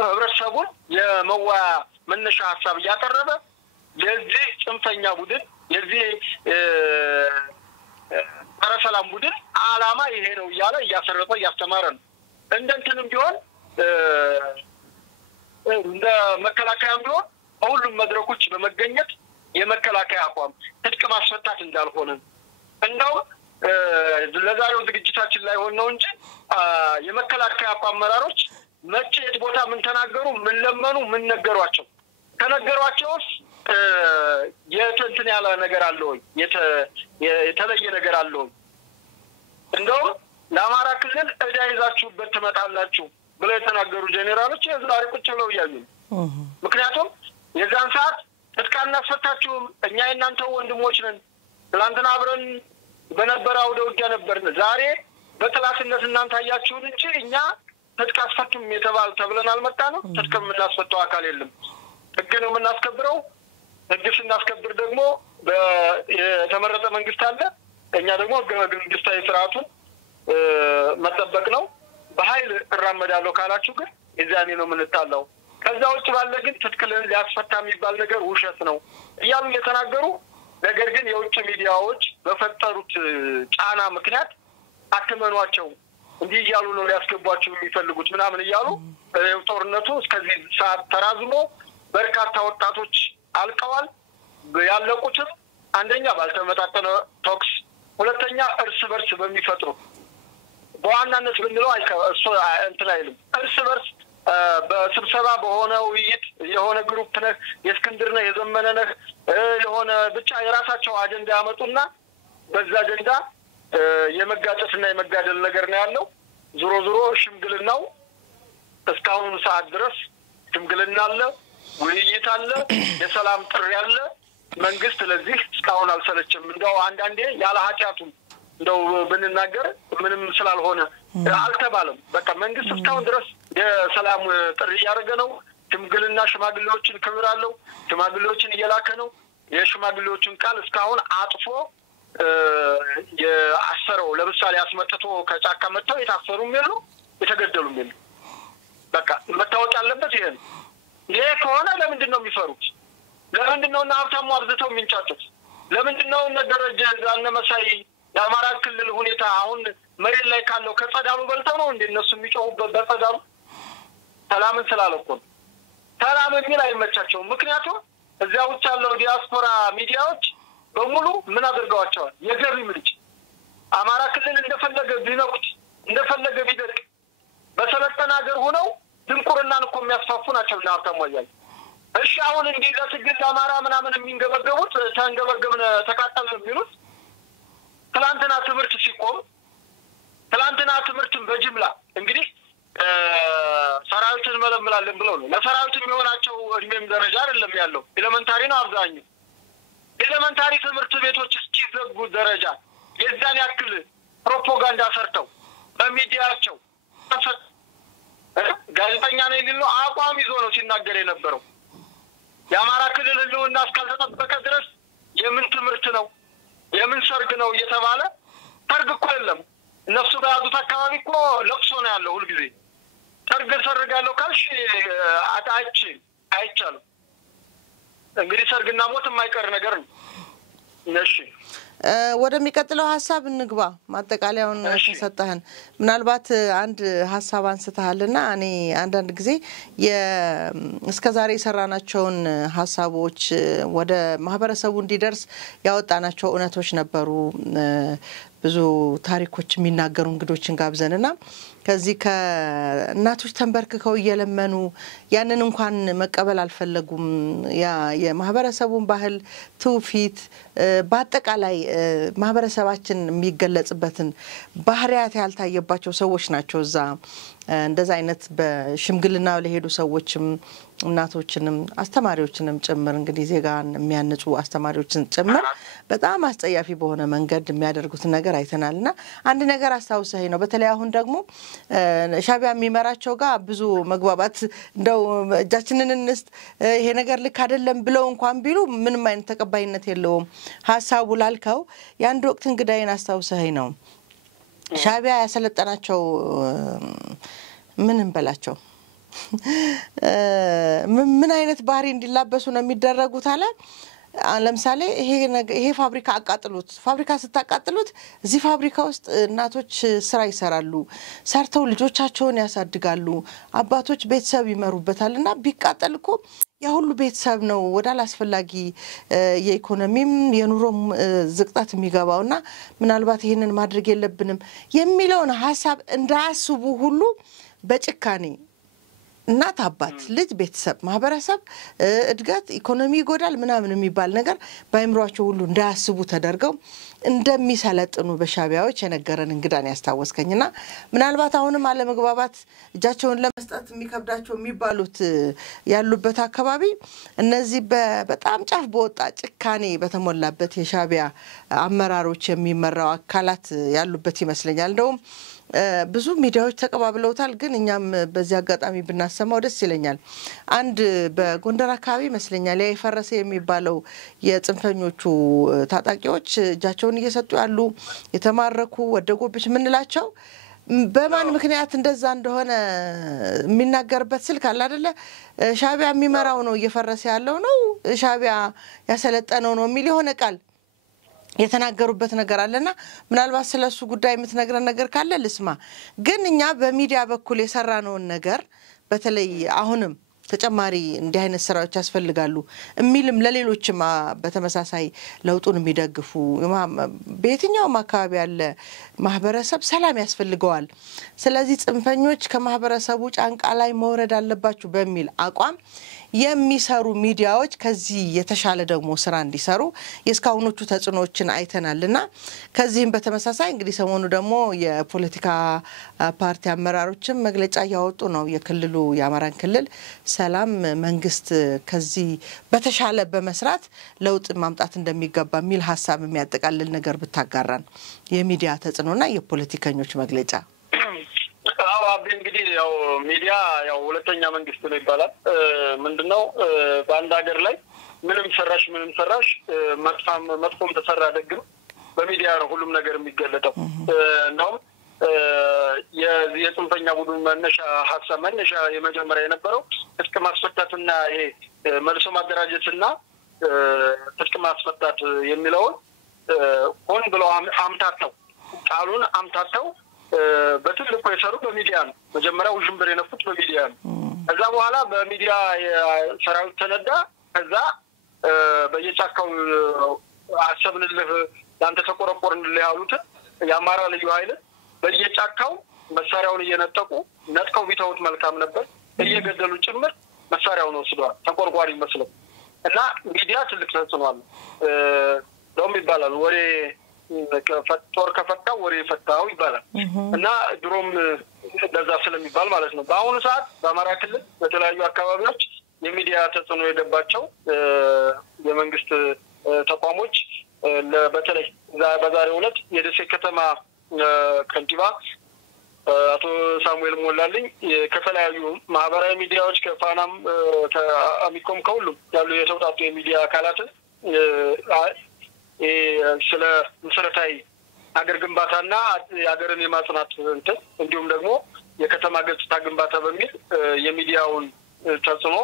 ህብረተሰቡን የመዋያ መነሻ ሐሳብ ያቀረበ የዚህ ጽንፈኛ ቡድን የዚህ ሰላም ቡድን ዓላማ ይሄ ነው ያለ ያሰረጠ ያስተማረ ነው እንደንተንም ቢሆን እንደ መከላከያም ቢሆን ሁሉም መድረኮች በመገኘት የመከላከያ አቋም ትጥቅ ማስፈታት እንዳልሆነ እንደው ለዛሬው ዝግጅታችን ላይ ሆነው እንጂ የመከላከያ አቋም መራሮች መጨት ቦታ ምን ተናገሩ ምን ለመኑ ምን ነገሯቸው ተነገሯቸውስ የእንትን ያለ ነገር አለው የተለየ ነገር አለው እንደው ለአማራ ክልል እዳ ይዛችሁበት ትመጣላችሁ ብለው የተናገሩ ጄኔራሎች ዛሬ ቁጭ ብለው ያዩ ምክንያቱም የዛን ሰዓት ትጥቃና አስፈታችሁ እኛ የናንተ ወንድሞች ነን ትላንትና አብረን በነበረው ውጊያ ነበርን ዛሬ በጥላትነት እናንተ አያችሁን እንጂ እኛ ትጥቅ አስፈቱም የተባል ተብለን አልመጣንም ትጥቅም እናስፈታው አካል የለም ህግ ነው የምናስከብረው ህግ ስናስከብር ደግሞ የተመረጠ መንግስት አለ እኛ ደግሞ መንግስታዊ ስርዓቱን መጠበቅ ነው በኃይል እራመዳለሁ ካላችሁ ግን እዛኔ ነው የምንጣላው ከዛ ውጭ ባለ ግን ትጥቅልን ሊያስፈታ የሚባል ነገር ውሸት ነው እያሉ እየተናገሩ ነገር ግን የውጭ ሚዲያዎች በፈጠሩት ጫና ምክንያት አትመኗቸው እንዲህ እያሉ ነው ሊያስገቧቸው የሚፈልጉት ምናምን እያሉ ጦርነቱ እስከዚህ ሰዓት ተራዝሞ በርካታ ወጣቶች አልቀዋል ያለቁትም አንደኛ ባልተመጣጠነ ቶክስ ሁለተኛ እርስ በርስ በሚፈጥሩ በዋናነት ብንለው እሱ እንትን አይልም እርስ በርስ በስብሰባ በሆነ ውይይት የሆነ ግሩፕ ነው የእስክንድር ነው የዘመነ ነው የሆነ ብቻ የራሳቸው አጀንዳ ያመጡና በዛ አጀንዳ የመጋጨትና የመጋደል ነገር ነው ያለው ዙሮ ዙሮ ሽምግልናው እስካሁን ሰዓት ድረስ ሽምግልና አለ ውይይት አለ የሰላም ጥሪ አለ መንግስት ለዚህ እስካሁን አልሰለችም እንደው አንዳንዴ ያለ ኃጢያቱ እንደው ብንናገር ምንም ስላልሆነ አልተባለም በቃ መንግስት እስካሁን ድረስ የሰላም ጥሪ ያደረገ ነው ሽምግልና ሽማግሌዎችን ክብር አለው ሽማግሌዎችን እየላከ ነው የሽማግሌዎችን ቃል እስካሁን አጥፎ የአሰረው ለምሳሌ አስመጥቶ ከጫካ መጥተው የታሰሩም የሉ የተገደሉም የሉ በቃ መታወቅ ያለበት ይሄ ነው ይሄ ከሆነ ለምንድነው የሚፈሩት ለምንድነው እና ሀብታሙ አብዝተው የሚንጫጩት ለምንድነው እነ ደረጀ ዛነ መሳይ የአማራ ክልል ሁኔታ አሁን መሬት ላይ ካለው ከጸዳሉ በልተው ነው እንደነሱ የሚጮሁበት በጸዳሉ ሰላምን ስላለኮ ሰላም የሚል አይመቻቸውም ምክንያቱም እዚያ ውስጥ ያለው ዲያስፖራ ሚዲያዎች በሙሉ ምን አድርገዋቸዋል የገቢ ምንጭ አማራ ክልል እንደፈለገ ቢነኩት እንደፈለገ ቢደርቅ በሰለጠነ ሀገር ሆነው ድንቁርናን እኮ የሚያስፋፉ ናቸው ለአርታሟያል እሺ አሁን እንዲህ ለትግል አማራ ምናምን የሚንገበገቡት ታንገበገብነ ተቃጠል የሚሉት ትላንትና ትምህርት ሲቆም ትላንትና ትምህርትን በጅምላ እንግዲህ ሰራዊትን መለምላለን ብለው ነው ለሰራዊት የሚሆናቸው እድሜም ደረጃ አይደለም ያለው ኤሌመንታሪ ነው አብዛኛው ኤሌመንታሪ ትምህርት ቤቶች እስኪዘጉ ደረጃ የዛን ያክል ፕሮፓጋንዳ ሰርተው በሚዲያቸው ጋዜጠኛ ነው ይልሉ አቋም ይዞ ነው ሲናገር የነበረው የአማራ ክልል ህልውና እስካልተጠበቀ ድረስ የምን ትምህርት ነው የምን ሰርግ ነው እየተባለ ሰርግ እኮ የለም እነሱ በያዙት አካባቢ እኮ ለቅሶ ነው ያለው ሁሉ ጊዜ ሰርግ ያለው ካልሽ አይቻልም እንግዲህ ሰርግና ሞት የማይቀር ነገር ነው እሺ ወደሚቀጥለው ሐሳብ እንግባ ማጠቃለያውን ተሰጣህን ምናልባት አንድ ሐሳብ አንስተሃልና እኔ አንዳንድ ጊዜ እስከዛሬ ሰራናቸውን ሐሳቦች ወደ ማህበረሰቡ እንዲደርስ ያወጣናቸው እውነቶች ነበሩ ብዙ ታሪኮች የሚናገሩ እንግዶችን ጋብዘንና ከዚህ ከእናቶች ተንበርክከው እየለመኑ ያንን እንኳን መቀበል አልፈለጉም ያ የማህበረሰቡን ባህል ትውፊት በአጠቃላይ ማህበረሰባችን የሚገለጽበትን ባህሪያት ያልታየባቸው ሰዎች ናቸው እዛ እንደዛ አይነት በሽምግልና ለሄዱ ሰዎችም እናቶችንም አስተማሪዎችንም ጭምር እንግዲህ ዜጋን የሚያንጹ አስተማሪዎችን ጭምር በጣም አስጠያፊ በሆነ መንገድ የሚያደርጉት ነገር አይተናልና አንድ ነገር አስተዋውሰኝ ነው በተለይ አሁን ደግሞ ሻቢያ የሚመራቸው ጋር ብዙ መግባባት እንደው እጃችንን እንስት ይሄ ነገር ልክ አይደለም ብለው እንኳን ቢሉ ምንም አይነት ተቀባይነት የለውም ሐሳቡ ላልከው ያንድ ወቅት እንግዳይን አስተዋውሰኝ ነው ሻቢያ ያሰለጠናቸው ምን እንበላቸው ምን አይነት ባህሪ እንዲላበሱ ነው የሚደረጉት አለ ለምሳሌ ይሄ ፋብሪካ አቃጥሉት ፋብሪካ ስታቃጥሉት እዚህ ፋብሪካ ውስጥ እናቶች ስራ ይሰራሉ ሰርተው ልጆቻቸውን ያሳድጋሉ አባቶች ቤተሰብ ይመሩበታልና ቢቃጠልኮ ያ ሁሉ ቤተሰብ ነው ወዳል አስፈላጊ የኢኮኖሚም የኑሮም ዝቅጣት የሚገባውና ምናልባት ይሄንን ማድረግ የለብንም የሚለውን ሐሳብ እንዳያስቡ ሁሉ በጭካኔ እናት አባት ልጅ ቤተሰብ ማህበረሰብ እድገት ኢኮኖሚ ይጎዳል ምናምን የሚባል ነገር ባይምሯቸው ሁሉ እንዳያስቡ ተደርገው እንደሚሰለጥኑ በሻቢያዎች የነገረን እንግዳን ያስታወስከኝና ምናልባት አሁንም አለ መግባባት እጃቸውን ለመስጠት የሚከብዳቸው የሚባሉት ያሉበት አካባቢ እነዚህ በጣም ጫፍ በወጣ ጭካኔ በተሞላበት የሻቢያ አመራሮች የሚመራው አካላት ያሉበት ይመስለኛል እንደውም ብዙ ሚዲያዎች ተቀባብለውታል ግን እኛም በዚህ አጋጣሚ ብናሰማው ደስ ይለኛል አንድ በጎንደር አካባቢ መስለኛል ያይፈረሰ የሚባለው የጽንፈኞቹ ታጣቂዎች እጃቸውን እየሰጡ ያሉ የተማረኩ ወደጎብች ምንላቸው በማን ምክንያት እንደዛ እንደሆነ የሚናገርበት ስልክ አለ አይደለ ሻቢያ የሚመራው ነው እየፈረሰ ያለው ነው ሻቢያ ያሰለጠነው ነው የሚል ሆነ ቃል የተናገሩበት ነገር አለና ምናልባት ስለሱ ጉዳይ የምትነግረን ነገር ካለ ልስማ ግን እኛ በሚዲያ በኩል የሰራነው ነገር በተለይ አሁንም ተጨማሪ እንዲህ አይነት ስራዎች ያስፈልጋሉ እሚልም ለሌሎችም በተመሳሳይ ለውጡን የሚደግፉ በየትኛውም አካባቢ ያለ ማህበረሰብ ሰላም ያስፈልገዋል ስለዚህ ጽንፈኞች ከማህበረሰቡ ጫንቃ ላይ መውረድ አለባችሁ በሚል አቋም የሚሰሩ ሚዲያዎች ከዚህ የተሻለ ደግሞ ስራ እንዲሰሩ የስካውኖቹ ተጽኖችን አይተናልና ከዚህም በተመሳሳይ እንግዲህ ሰሞኑ ደግሞ የፖለቲካ ፓርቲ አመራሮችም መግለጫ ያወጡ ነው የክልሉ የአማራን ክልል ሰላም መንግስት ከዚህ በተሻለ በመስራት ለውጥ ማምጣት እንደሚገባ ሚል ሐሳብ የሚያጠቃልል ነገር ብታጋራን የሚዲያ ተጽኖና የፖለቲከኞች መግለጫ እንግዲህ ያው ሚዲያ ያው ሁለተኛ መንግስት ነው ይባላል ምንድነው በአንድ ሀገር ላይ ምንም ሰራሽ መጥፎም ተሰራ ደግም በሚዲያ ነው ሁሉም ነገር የሚገለጠው ነው የጽንፈኛ ቡድን መነሻ የመጀመሪያ የነበረው እስከ ማስፈታትና ይሄ መልሶ ማደራጀትና እስከ ማስፈታት የሚለው ሆን ብለው አምታተው ቃሉን አምታተው በትልቁ የሰሩ በሚዲያ ነው መጀመሪያው ጅምበር የነፉት በሚዲያ ነው ከዛ በኋላ በሚዲያ ሰራዊት ተነዳ ከዛ በየጫካው አሰብንልህ ዳንተ ተቆረቆርንልህ ያሉት የአማራ ልዩ ኃይል በየጫካው መሳሪያውን እየነጠቁ ነጥቀው ቢተውት መልካም ነበር እየገደሉ ጭምር መሳሪያውን ወስደዋል ተቆርቋሪ መስለው እና ሚዲያ ትልቅ ተጽዕኖ አለው ደም ይባላል ወሬ ከፈጦር ከፈታው ወሬ ፈታው ይባላል እና ድሮም እንደዛ ስለሚባል ማለት ነው በአሁኑ ሰዓት በአማራ ክልል በተለያዩ አካባቢዎች የሚዲያ ተጽዕኖ የደባቸው የመንግስት ተቋሞች በተለይ በዛሬው ዕለት የደሴ ከተማ ከንቲባ አቶ ሳሙኤል ሞላልኝ ከተለያዩ ማህበራዊ ሚዲያዎች ከፋናም ከአሚኮም ከሁሉም ያሉ የተውጣጡ የሚዲያ አካላትን ስለ መሰረታዊ ሀገር ግንባታና ሀገርን የማጽናት እንዲሁም ደግሞ የከተማ ገጽታ ግንባታ በሚል የሚዲያውን ተጽዕኖ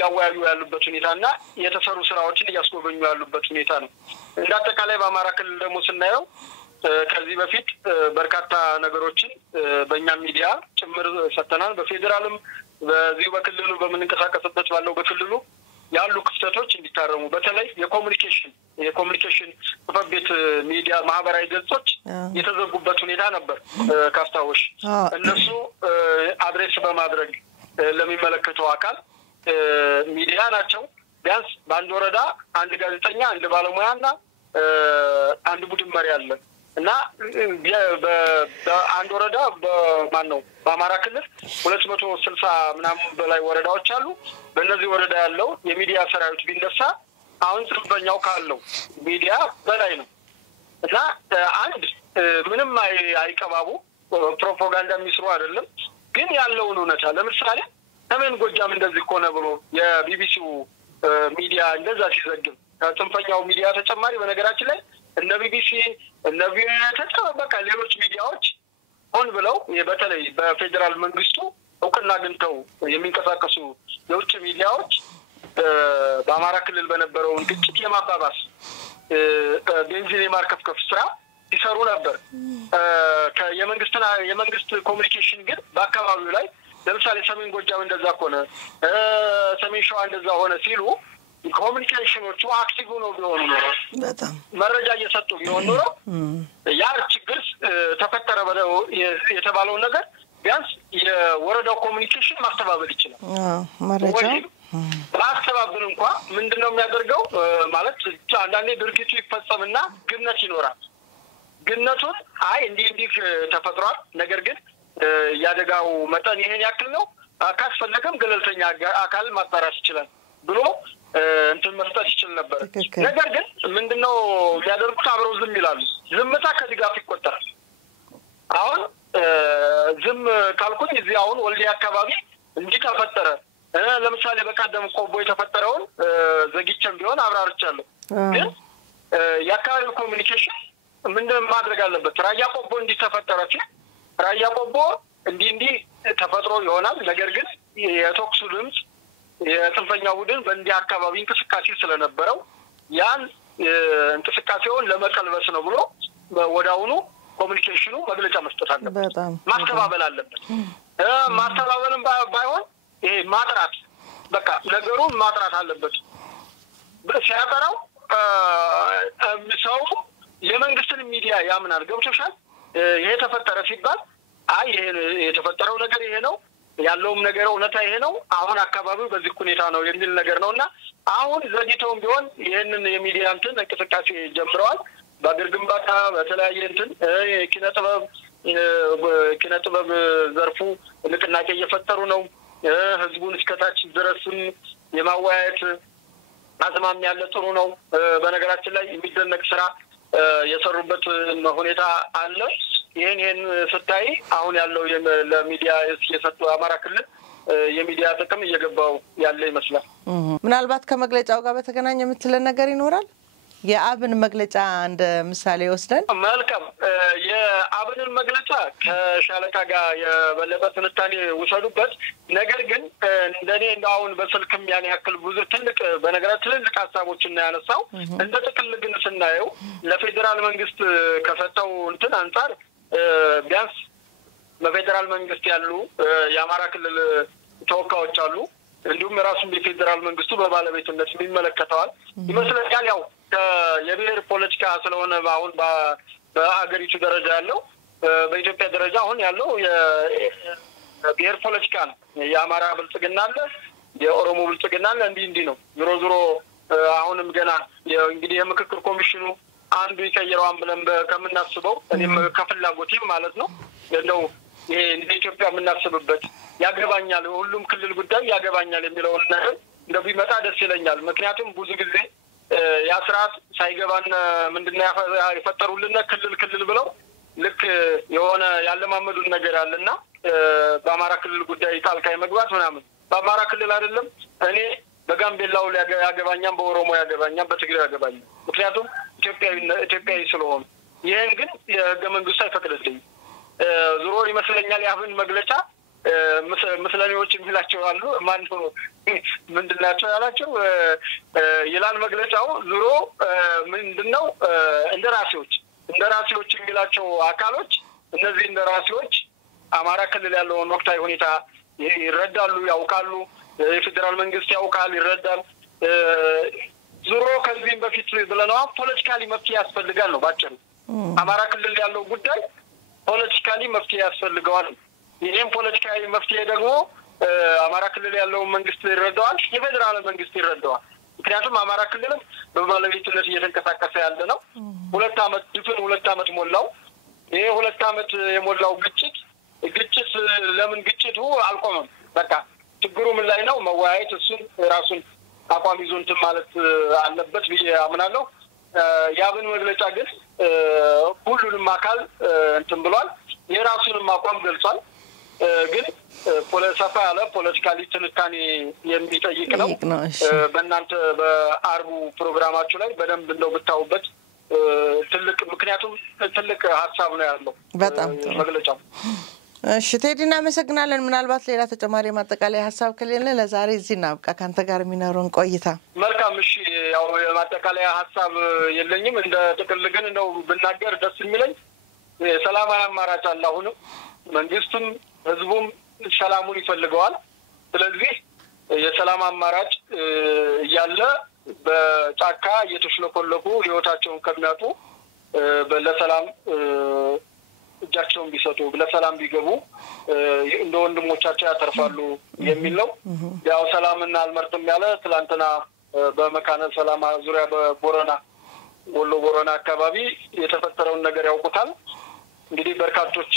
ያወያዩ ያሉበት ሁኔታና የተሰሩ ስራዎችን ያስጎበኙ ያሉበት ሁኔታ ነው እንዳጠቃላይ በአማራ ክልል ደግሞ ስናየው ከዚህ በፊት በርካታ ነገሮችን በእኛ ሚዲያ ጭምር ሰተናል በፌደራልም በዚሁ በክልሉ በመንቀሳቀስበት ባለው በክልሉ ያሉ ክፍተቶች እንዲታረሙ በተለይ የኮሙኒኬሽን ጽፈት ሚዲያ ማህበራዊ ገጾች የተዘጉበት ሁኔታ ነበር ካስታውሽ እነሱ አድሬስ በማድረግ ለሚመለከተው አካል ሚዲያ ናቸው ቢያንስ በአንድ ወረዳ አንድ ጋዜጠኛ አንድ ባለሙያና አንድ ቡድን መሪ አለ እና በአንድ ወረዳ በማን ነው በአማራ ክልል 260 ምናምን በላይ ወረዳዎች አሉ በእነዚህ ወረዳ ያለው የሚዲያ ሰራዊት ቢነሳ አሁን ጽፈኛው ካለው ሚዲያ በላይ ነው እና አንድ ምንም አይቀባቡ ፕሮፓጋንዳ የሚስሩ አይደለም ግን ያለውን እውነታ ለምሳሌ ሰሜን ጎጃም እንደዚህ ቆነ ብሎ የቢቢሲው ሚዲያ እንደዛ ሲዘግብ ከጽንፈኛው ሚዲያ ተጨማሪ በነገራችን ላይ እነ ቢቢሲ እነ ቪኦኤ በቃ ሌሎች ሚዲያዎች ሆን ብለው በተለይ በፌደራል መንግስቱ እውቅና አግኝተው የሚንቀሳቀሱ የውጭ ሚዲያዎች በአማራ ክልል በነበረው ግጭት የማባባስ ቤንዚን የማርከፍከፍ ስራ ይሰሩ ነበር የመንግስት ኮሙኒኬሽን ግን በአካባቢው ላይ ለምሳሌ ሰሜን ጎጃም እንደዛ ሆነ ሰሜን ሸዋ እንደዛ ሆነ ሲሉ ኮሙኒኬሽኖቹ አክቲቭ ነው ቢሆኑ ነው በጣም መረጃ እየሰጡ ቢሆን ነው ያ ችግር ተፈጠረ ብለው የተባለው ነገር ቢያንስ የወረዳው ኮሙኒኬሽን ማስተባበል ይችላል መረጃ ማስተባበል እንኳን ምንድነው የሚያደርገው ማለት አንዳንዴ ድርጊቱ ይፈጸምና ግነት ይኖራል ግነቱን እንዲህ ተፈጥሯል ነገር ግን ያደጋው መጠን ይሄን ያክል ነው አካስፈለገም ገለልተኛ አካል ማጣራት ይችላል ብሎ እንትን መስጠት ይችላል ነበር ነገር ግን ምንድነው ያደርጉት አብረው ዝም ይላሉ ዝምታ ከድጋፍ ይቆጠራል አሁን ዝም ካልኩኝ እዚህ አሁን ወልዲያ አካባቢ እንዲህ ተፈጠረ ለምሳሌ በቀደም ቆቦ የተፈጠረውን ዘግይቼም ቢሆን አብራርቻለሁ ግን የአካባቢው ኮሙኒኬሽን ምንድነው ማድረግ አለበት ራያ ቆቦ እንዲህ ተፈጠረ ራያ ቆቦ እንዲህ ተፈጥሮ ይሆናል ነገር ግን የተኩሱ ድምጽ የጽንፈኛው ቡድን በእንዲህ አካባቢ እንቅስቃሴ ስለነበረው ያን እንቅስቃሴውን ለመቀልበስ ነው ብሎ ወዳውኑ ኮሙኒኬሽኑ መግለጫ መስጠት አለበት ማስተባበል አለበት ማስተባበልም ባይሆን ይሄ ማጥራት በቃ ነገሩን ማጥራት አለበት ሲያጠራው ሰው የመንግስትን ሚዲያ ያምናል ገብቶሻል ይሄ ተፈጠረ ሲባል ይሄ የተፈጠረው ነገር ይሄ ነው ያለውም ነገር እውነታ ይሄ ነው አሁን አካባቢው በዚህ ሁኔታ ነው የሚል ነገር ነውና አሁን ዘግይተውም ቢሆን ይሄንን የሚዲያ እንቅስቃሴ ጀምረዋል በአገር ግንባታ በተለያየ ኪነ ጥበብ ዘርፉ ንቅናቄ እየፈጠሩ ነው ህዝቡን እስከታች ድረስም የማወያየት አዝማም ያለ ጥሩ ነው በነገራችን ላይ የሚደነቅ ስራ የሰሩበት ሁኔታ አለ ይሄን ስታይ አሁን ያለው ለሚዲያ የሰጡ አማራ ክልል የሚዲያ ጥቅም እየገባው ያለ ይመስላል ምናልባት ከመግለጫው ጋር በተገናኘ የምትለን ነገር ይኖራል የአብን መግለጫ እንደ ምሳሌ ወስደን መልካም የአብንን መግለጫ ከሻለቃ ጋር የበለጠ ትንታኔ ወሰዱበት ነገር ግን እንደኔ አሁን በስልክም ያን ያክል ብዙ ትልቅ በነገራችን ትልቅ ሀሳቦችን ያነሳው እንደ ጥቅል ግን ስናየው ለፌደራል መንግስት ከፈተው አንፃር ቢያንስ በፌደራል መንግስት ያሉ የአማራ ክልል ተወካዮች አሉ እንዲሁም ራሱን የፌደራል መንግስቱ በባለቤትነት የሚመለከተዋል ይመስለኛል ያው የብሔር ፖለቲካ ስለሆነ አሁን በአገሪቱ ደረጃ ያለው በኢትዮጵያ ደረጃ አሁን ያለው የብሔር ፖለቲካ ነው የአማራ ብልጽግና አለ የኦሮሞ ብልጽግና አለ እንዲህ ነው ዞሮ አሁንም ገና እንግዲህ የምክክር ኮሚሽኑ አንዱ ይቀየራዋን ብለን ከምናስበው እኔም ከፍላጎቴ ማለት ነው እንደው ይሄ እንደ ኢትዮጵያ የምናስብበት ያገባኛል ሁሉም ክልል ጉዳይ ያገባኛል የሚለው ነገር እንደው ቢመጣ ደስ ይለኛል ምክንያቱም ብዙ ጊዜ ያስራት ሳይገባን ምንድነው የፈጠሩልን ክልል ብለው ልክ የሆነ ያለማመዱን ነገር አለና በአማራ ክልል ጉዳይ ጣልቃ መግባት ምናምን በአማራ ክልል አይደለም እኔ በጋምቤላው ያገባኛል በኦሮሞ ያገባኛል በትግራይ ያገባኛል ምክንያቱም ኢትዮጵያዊ ስለሆነ ይሄን ግን የህገ መንግስቱ አይፈቅድልኝም ዙሮ ይመስለኛል ያብን መግለጫ መስለኔዎች የሚላቸው አሉ ማን ነው ምንድናቸው ያላቸው ይላል መግለጫው ዙሮ ምንድነው እንደራሴዎች የሚላቸው አካሎች እነዚህ እንደራሴዎች አማራ ክልል ያለውን ወቅታዊ ሁኔታ ይረዳሉ ያውቃሉ የፌደራል መንግስት ያውቃል ይረዳል ዙሮ ከዚህም በፊት ብለናው ፖለቲካሊ መፍትሄ ያስፈልጋል ነው ባጭሩ አማራ ክልል ያለው ጉዳይ ፖለቲካሊ መፍትሄ ያስፈልጋል ይሄን ፖለቲካሊ መፍትሄ ደግሞ አማራ ክልል ያለው መንግስት ይረዳዋል የፌደራል መንግስት ይረዳዋል ምክንያቱም አማራ ክልል በባለቤትነት እየተንቀሳቀሰ ያለ ነው 2 አመት ሞላው ይሄ 2 አመት የሞላው ግጭት ለምን ግጭቱ አልቆመም በቃ ችግሩ ምን ላይ ነው መዋያየት እሱን ራሱን አቋም ይዞ እንትን ማለት አለበት ብዬ አምናለሁ ያብን መግለጫ ግን ሁሉንም አካል እንትን ብሏል የራሱንም አቋም ገልጿል ግን ፖለቲካ ያለ ፖለቲካሊ ትንታኔ የሚጠይቅ ነው በእናንተ በአርቡ ፕሮግራማችሁ ላይ በደንብ እንደው ብታውበት ትልቅ ምክንያቱም ትልቅ ሐሳብ ነው ያለው በጣም መግለጫው እሺ ቴዲና መሰግናለን ምናልባት ሌላ ተጨማሪ ማጠቃለያ ሐሳብ ከሌለ ለዛሬ እዚህ ናብቃ ካንተ ጋር የሚኖረን ቆይታ መልካም እሺ ያው ማጠቃለያ ሐሳብ የለኝም እንደ ጥቅል ግን ነው ብናገር ደስ የሚለኝ ሰላማዊ አማራጭ አለ አሁን መንግስትም ህዝቡም ሰላሙን ይፈልገዋል ስለዚህ የሰላም አማራጭ ያለ በጫካ እየተሽለኮለኩ ህይወታቸውን ከሚያጡ ለሰላም እጃቸውን ቢሰጡ ለሰላም ቢገቡ እንደ ወንድሞቻቸው ያተርፋሉ የሚል ነው ያው ሰላምና አልመርጥም ያለ ትላንትና በመካነ ሰላም ዙሪያ በቦረና ወሎ ቦረና አካባቢ የተፈጠረውን ነገር ያውቁታል እንግዲህ በርካቶች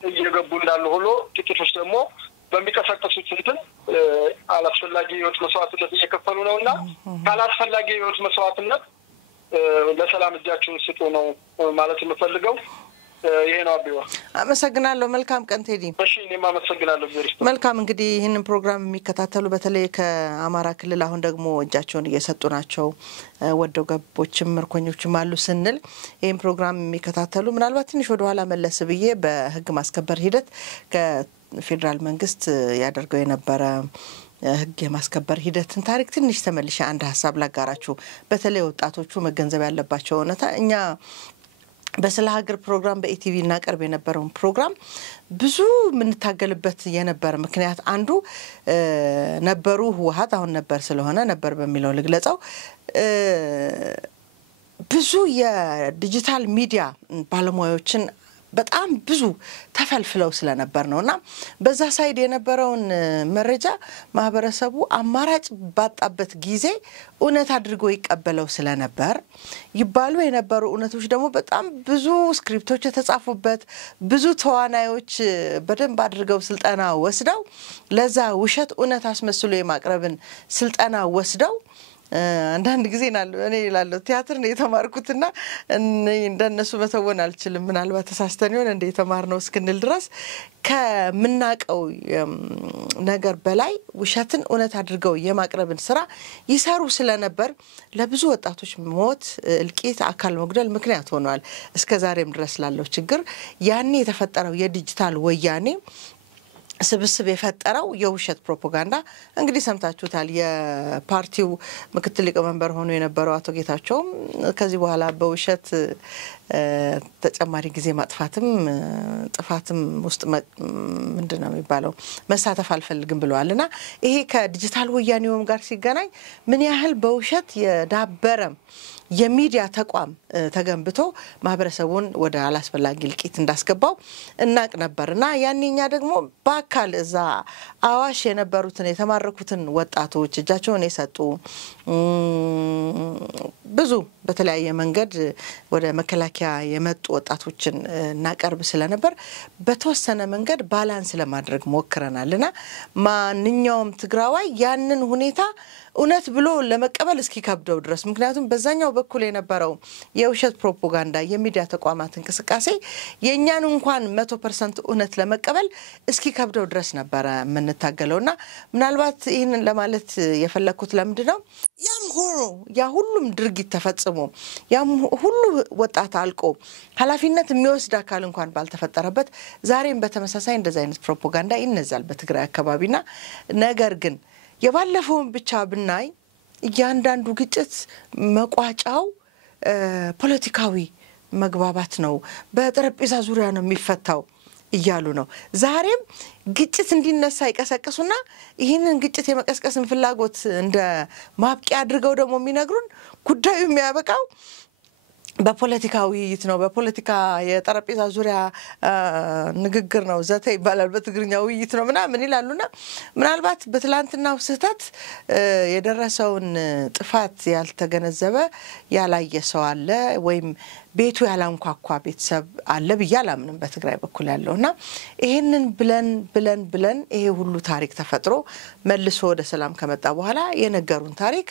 እየገቡ እንዳሉ ሁሉ ጥቂቶች ደግሞ በሚቀሰቀሱት እንትን አላስፈላጊ ህይወት መስዋዕትነት እየከፈሉ ነውና ካላስፈላጊ ህይወት መስዋዕትነት ለሰላም እጃቸውን ስጡ ነው ማለት የምፈልገው ይሄ ነው አብዩ አመሰግናለሁ መልካም ቀን ቴዲ እሺ እኔም አመሰግናለሁ መልካም እንግዲህ ይሄንን ፕሮግራም የሚከታተሉ በተለይ ከአማራ ክልል አሁን ደግሞ እጃቸውን እየሰጡ ናቸው ወደው ገቦችም ምርኮኞችም አሉ ስንል ይሄን ፕሮግራም የሚከታተሉ ምናልባት ትንሽ ወደ ኋላ መለስ ብዬ በህግ ማስከበር ሂደት ከፌደራል መንግስት ያደርገው የነበረ ህግ የማስከበር ሂደትን ታሪክ ትንሽ ተመልሼ አንድ ሐሳብ ላጋራችሁ በተለይ ወጣቶቹ መገንዘብ ያለባቸው እውነታ እኛ በስለ ሀገር ፕሮግራም በኢቲቪ እናቀርብ የነበረው ፕሮግራም ብዙ ምን ታገልበት የነበረ ምክንያት አንዱ ነበሩ ህወሓት አሁን ነበር ስለሆነ ነበር በሚለው ልግለጻው ብዙ የዲጂታል ሚዲያ ባለሙያዎችን በጣም ብዙ ተፈልፍለው ስለነበር ነውና በዛ ሳይድ የነበረውን መረጃ ማህበረሰቡ አማራጭ ባጣበት ጊዜ ኡነት አድርጎ ይቀበለው ስለነበር ይባሉ የነበሩ ኡነቶች ደግሞ በጣም ብዙ ስክሪፕቶች የተጻፉበት ብዙ ተዋናዮች በደንብ አድርገው ስልጠና ወስደው ለዛ ውሸት ኡነት አስመስሎ የማቅረብን ስልጠና ወስደው አንዳንድ ጊዜ እኔ ይላል ቲያትር ነው የተማርኩትና እንደነሱ መተወን አልችልም ምናልባት ተሳስተን ይሆን እንደ የተማርነው እስክንል ድረስ ከምናቀው ነገር በላይ ውሸትን ኡነት አድርገው የማቅረብን ስራ ይሰሩ ስለነበር ለብዙ ወጣቶች ሞት እልቂት አካል መጉደል ምክንያት ሆኗል እስከ ዛሬም ድረስ ላለው ችግር ያኔ የተፈጠረው የዲጂታል ወያኔ ስብስብ የፈጠረው የውሸት ፕሮፓጋንዳ እንግዲህ ሰምታችሁታል የፓርቲው ምክትል ሊቀመንበር ሆኖ የነበረው አቶ ጌታቸው ከዚህ በኋላ በውሸት ተጨማሪ ጊዜ ማጥፋትም ጥፋትም ውስጥ ምንድነው የሚባለው መሳተፍ አልፈልግም ብለዋልና ይሄ ከዲጂታል ወያኔውም ጋር ሲገናኝ ምን ያህል በውሸት የዳበረ የሚዲያ ተቋም ተገንብቶ ማህበረሰቡን ወደ አላስፈላጊ ልቂት እንዳስገባው እናቅ ነበርና ያንኛ ደግሞ ባካል እዛ አዋሽ የነበሩትን የተማረኩትን ወጣቶች እጃቸውን የሰጡ ብዙ በተለያየ መንገድ ወደ መከላከያ የመጡ ወጣቶችን እናቀርብ ስለነበር በተወሰነ መንገድ ባላንስ ለማድረግ ሞክረናልና ማንኛውም ትግራዋይ ያንን ሁኔታ እውነት ብሎ ለመቀበል እስኪ ከብደው ድረስ ምክንያቱም በዛኛው በኩል የነበረው የውሸት ፕሮፓጋንዳ የሚዲያ ተቋማት እንቅስቃሴ የኛን እንኳን 100% እውነት ለመቀበል እስኪ ከብደው ድረስ ነበር ምንታገለውና ምናልባት ይሄንን ለማለት የፈለኩት ለምንድነው ያም ሆኖ ያ ሁሉም ድርጊት ተፈጽሞ ያም ሁሉ ወጣት አልቆ ኃላፊነት የሚወስድ አካል እንኳን ባልተፈጠረበት ዛሬም በተመሳሳይ እንደዛ አይነት ፕሮፓጋንዳ ይነዛል በትግራይ አካባቢና ነገር ግን የባለፈውን ብቻ ብናይ እያንዳንዱ ግጭት መቋጫው ፖለቲካዊ መግባባት ነው በጠረጴዛ ዙሪያ ነው የሚፈታው እያሉ ነው ዛሬም ግጭት እንዲነሳ ይቀሰቀሱና ይሄንን ግጭት የመቀስቀስን ፍላጎት እንደ ማብቂያ አድርገው ደግሞ የሚነግሩን ጉዳዩ የሚያበቃው በፖለቲካ ውይይት ነው በፖለቲካ የጠረጴዛ ዙሪያ ንግግር ነው ዘተ ይባላል በትግርኛ ውይይት ነው ምናምን ይላሉና ምናልባት በትላንትናው ስህተት የደረሰውን ጥፋት ያልተገነዘበ ያላየ ሰው አለ ወይም ቤቱ ያላንኳኳ ቤተሰብ አለ በያላምንም በትግራይ በኩል ያለውና ይሄንን ብለን ይሄ ሁሉ ታሪክ ተፈጥሮ መልሶ ወደ ሰላም ከመጣ በኋላ የነገሩን ታሪክ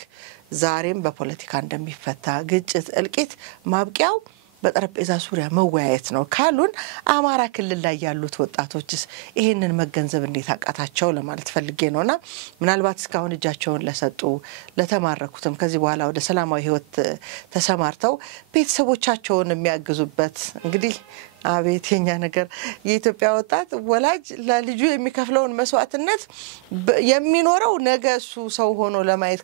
ዛሬም በፖለቲካ እንደሚፈታ ግጭት እልቂት ማብቂያው በጠረጴዛ ዙሪያ መወያየት ነው ካሉን አማራ ክልል ላይ ያሉት ወጣቶችስ ይሄንን መገንዘብ እንዴት አቃታቸው ለማለት ፈልጌ ነውና ምናልባት እስካሁን እጃቸውን ለሰጡ ለተማረኩትም ከዚህ በኋላ ወደ ሰላማዊ ህይወት ተሰማርተው ቤተሰቦቻቸውን የሚያግዙበት እንግዲህ አቤት የኛ ነገር የኢትዮጵያ ወጣት ወላጅ ለልጁ የሚከፍለውን መስዋዕትነት የሚኖረው ነገ እሱ ሰው ሆኖ ለማየት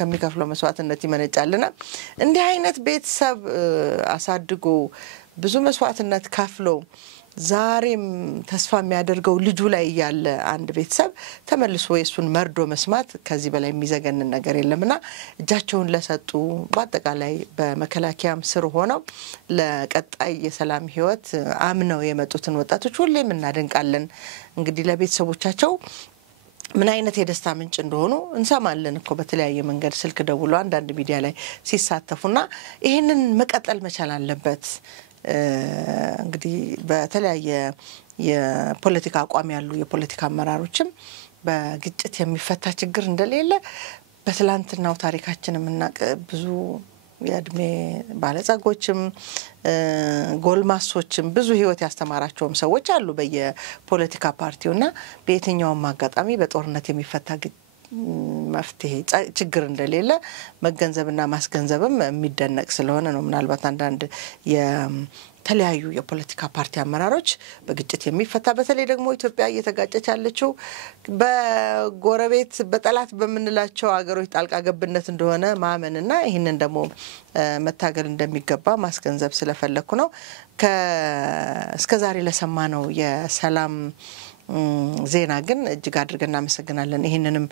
ከሚከፍለው መስዋዕትነት ይመነጫልና እንዲህ አይነት ቤተሰብ አሳድጎ ብዙ መስዋዕትነት ከፍሎ ዛሬም ተስፋ የሚያደርገው ልጁ ላይ ያለ አንድ ቤተሰብ ተመልሶ የሱን መርዶ መስማት ከዚህ በላይ የሚዘገንን ነገር የለምና እጃቸውን ለሰጡ በአጠቃላይ በመከላከያም ስር ሆነው ለቀጣይ የሰላም ህይወት አምነው የመጡትን ወጣቶች ሁሌም እናደንቃለን እንግዲህ ለቤተሰቦቻቸው ምን አይነት የደስታ ምንጭ እንደሆኑ እንሰማለን እኮ በተለያየ መንገድ ስልክ ደውሎ አንዳንድ ሚዲያ ላይ ሲሳተፉና ይሄንን መቀጠል መቻል አለበት እንግዲህ በተለያየ የፖለቲካ አቋም ያሉ የፖለቲካ አመራሮችም በግጭት የሚፈታ ችግር እንደሌለ በትላንትናው ታሪካችንም እናቀ ብዙ የእድሜ ባለጸጎችም ጎልማሶችም ብዙ ህይወት ያስተማራቸውም ሰዎች አሉ በየፖለቲካ ፓርቲውና በየትኛውም አጋጣሚ በጦርነት የሚፈታ መፍትሄ ችግር እንደሌለ መገንዘብና ማስገንዘብም የሚደነቅ ስለሆነ ነው ምናልባት አንዳንድ የተለያዩ የፖለቲካ ፓርቲ አመራሮች በግጭት የሚፈታ በተለይ ደግሞ ኢትዮጵያ እየተጋጨች ያለችው በጎረቤት በጠላት በመንላቸው አገሮች ጣልቃ ገብነት እንደሆነ ማመንና ይሄንን ደግሞ መታገል እንደሚገባ ማስገንዘብ ስለፈለኩ ነው እስከዛሬ ለሰማነው የሰላም ዜና ግን እጅግ አድርገን እናመሰግናለን ይሄንንም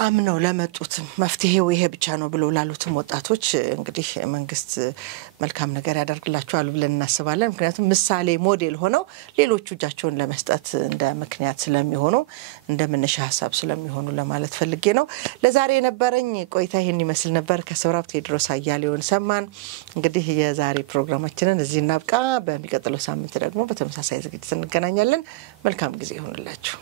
አምነው ለመጡት መፍትሄው ይሄ ብቻ ነው ብለው ላሉትም ወጣቶች እንግዲህ መንግስት መልካም ነገር ያደርግላቸዋል ብለን እናስባለን ምክንያቱም ምሳሌ ሞዴል ሆነው ሌሎች እጃቸውን ለመስጠት እንደ ምክንያት ስለሚሆኑ እንደ መነሻ ሐሳብ ስለሚሆኑ ለማለት ፈልጌ ነው ለዛሬ የነበረኝ ቆይታ ይሄን ይመስል ነበር ከስብራው ቴድሮስ አያሌውን ሰማን እንግዲህ የዛሬ ፕሮግራማችንን እዚህ እናብቃ በሚቀጥለው ሳምንት ደግሞ በተመሳሳይ ዝግጅት እንገናኛለን መልካም ጊዜ ይሁንላችሁ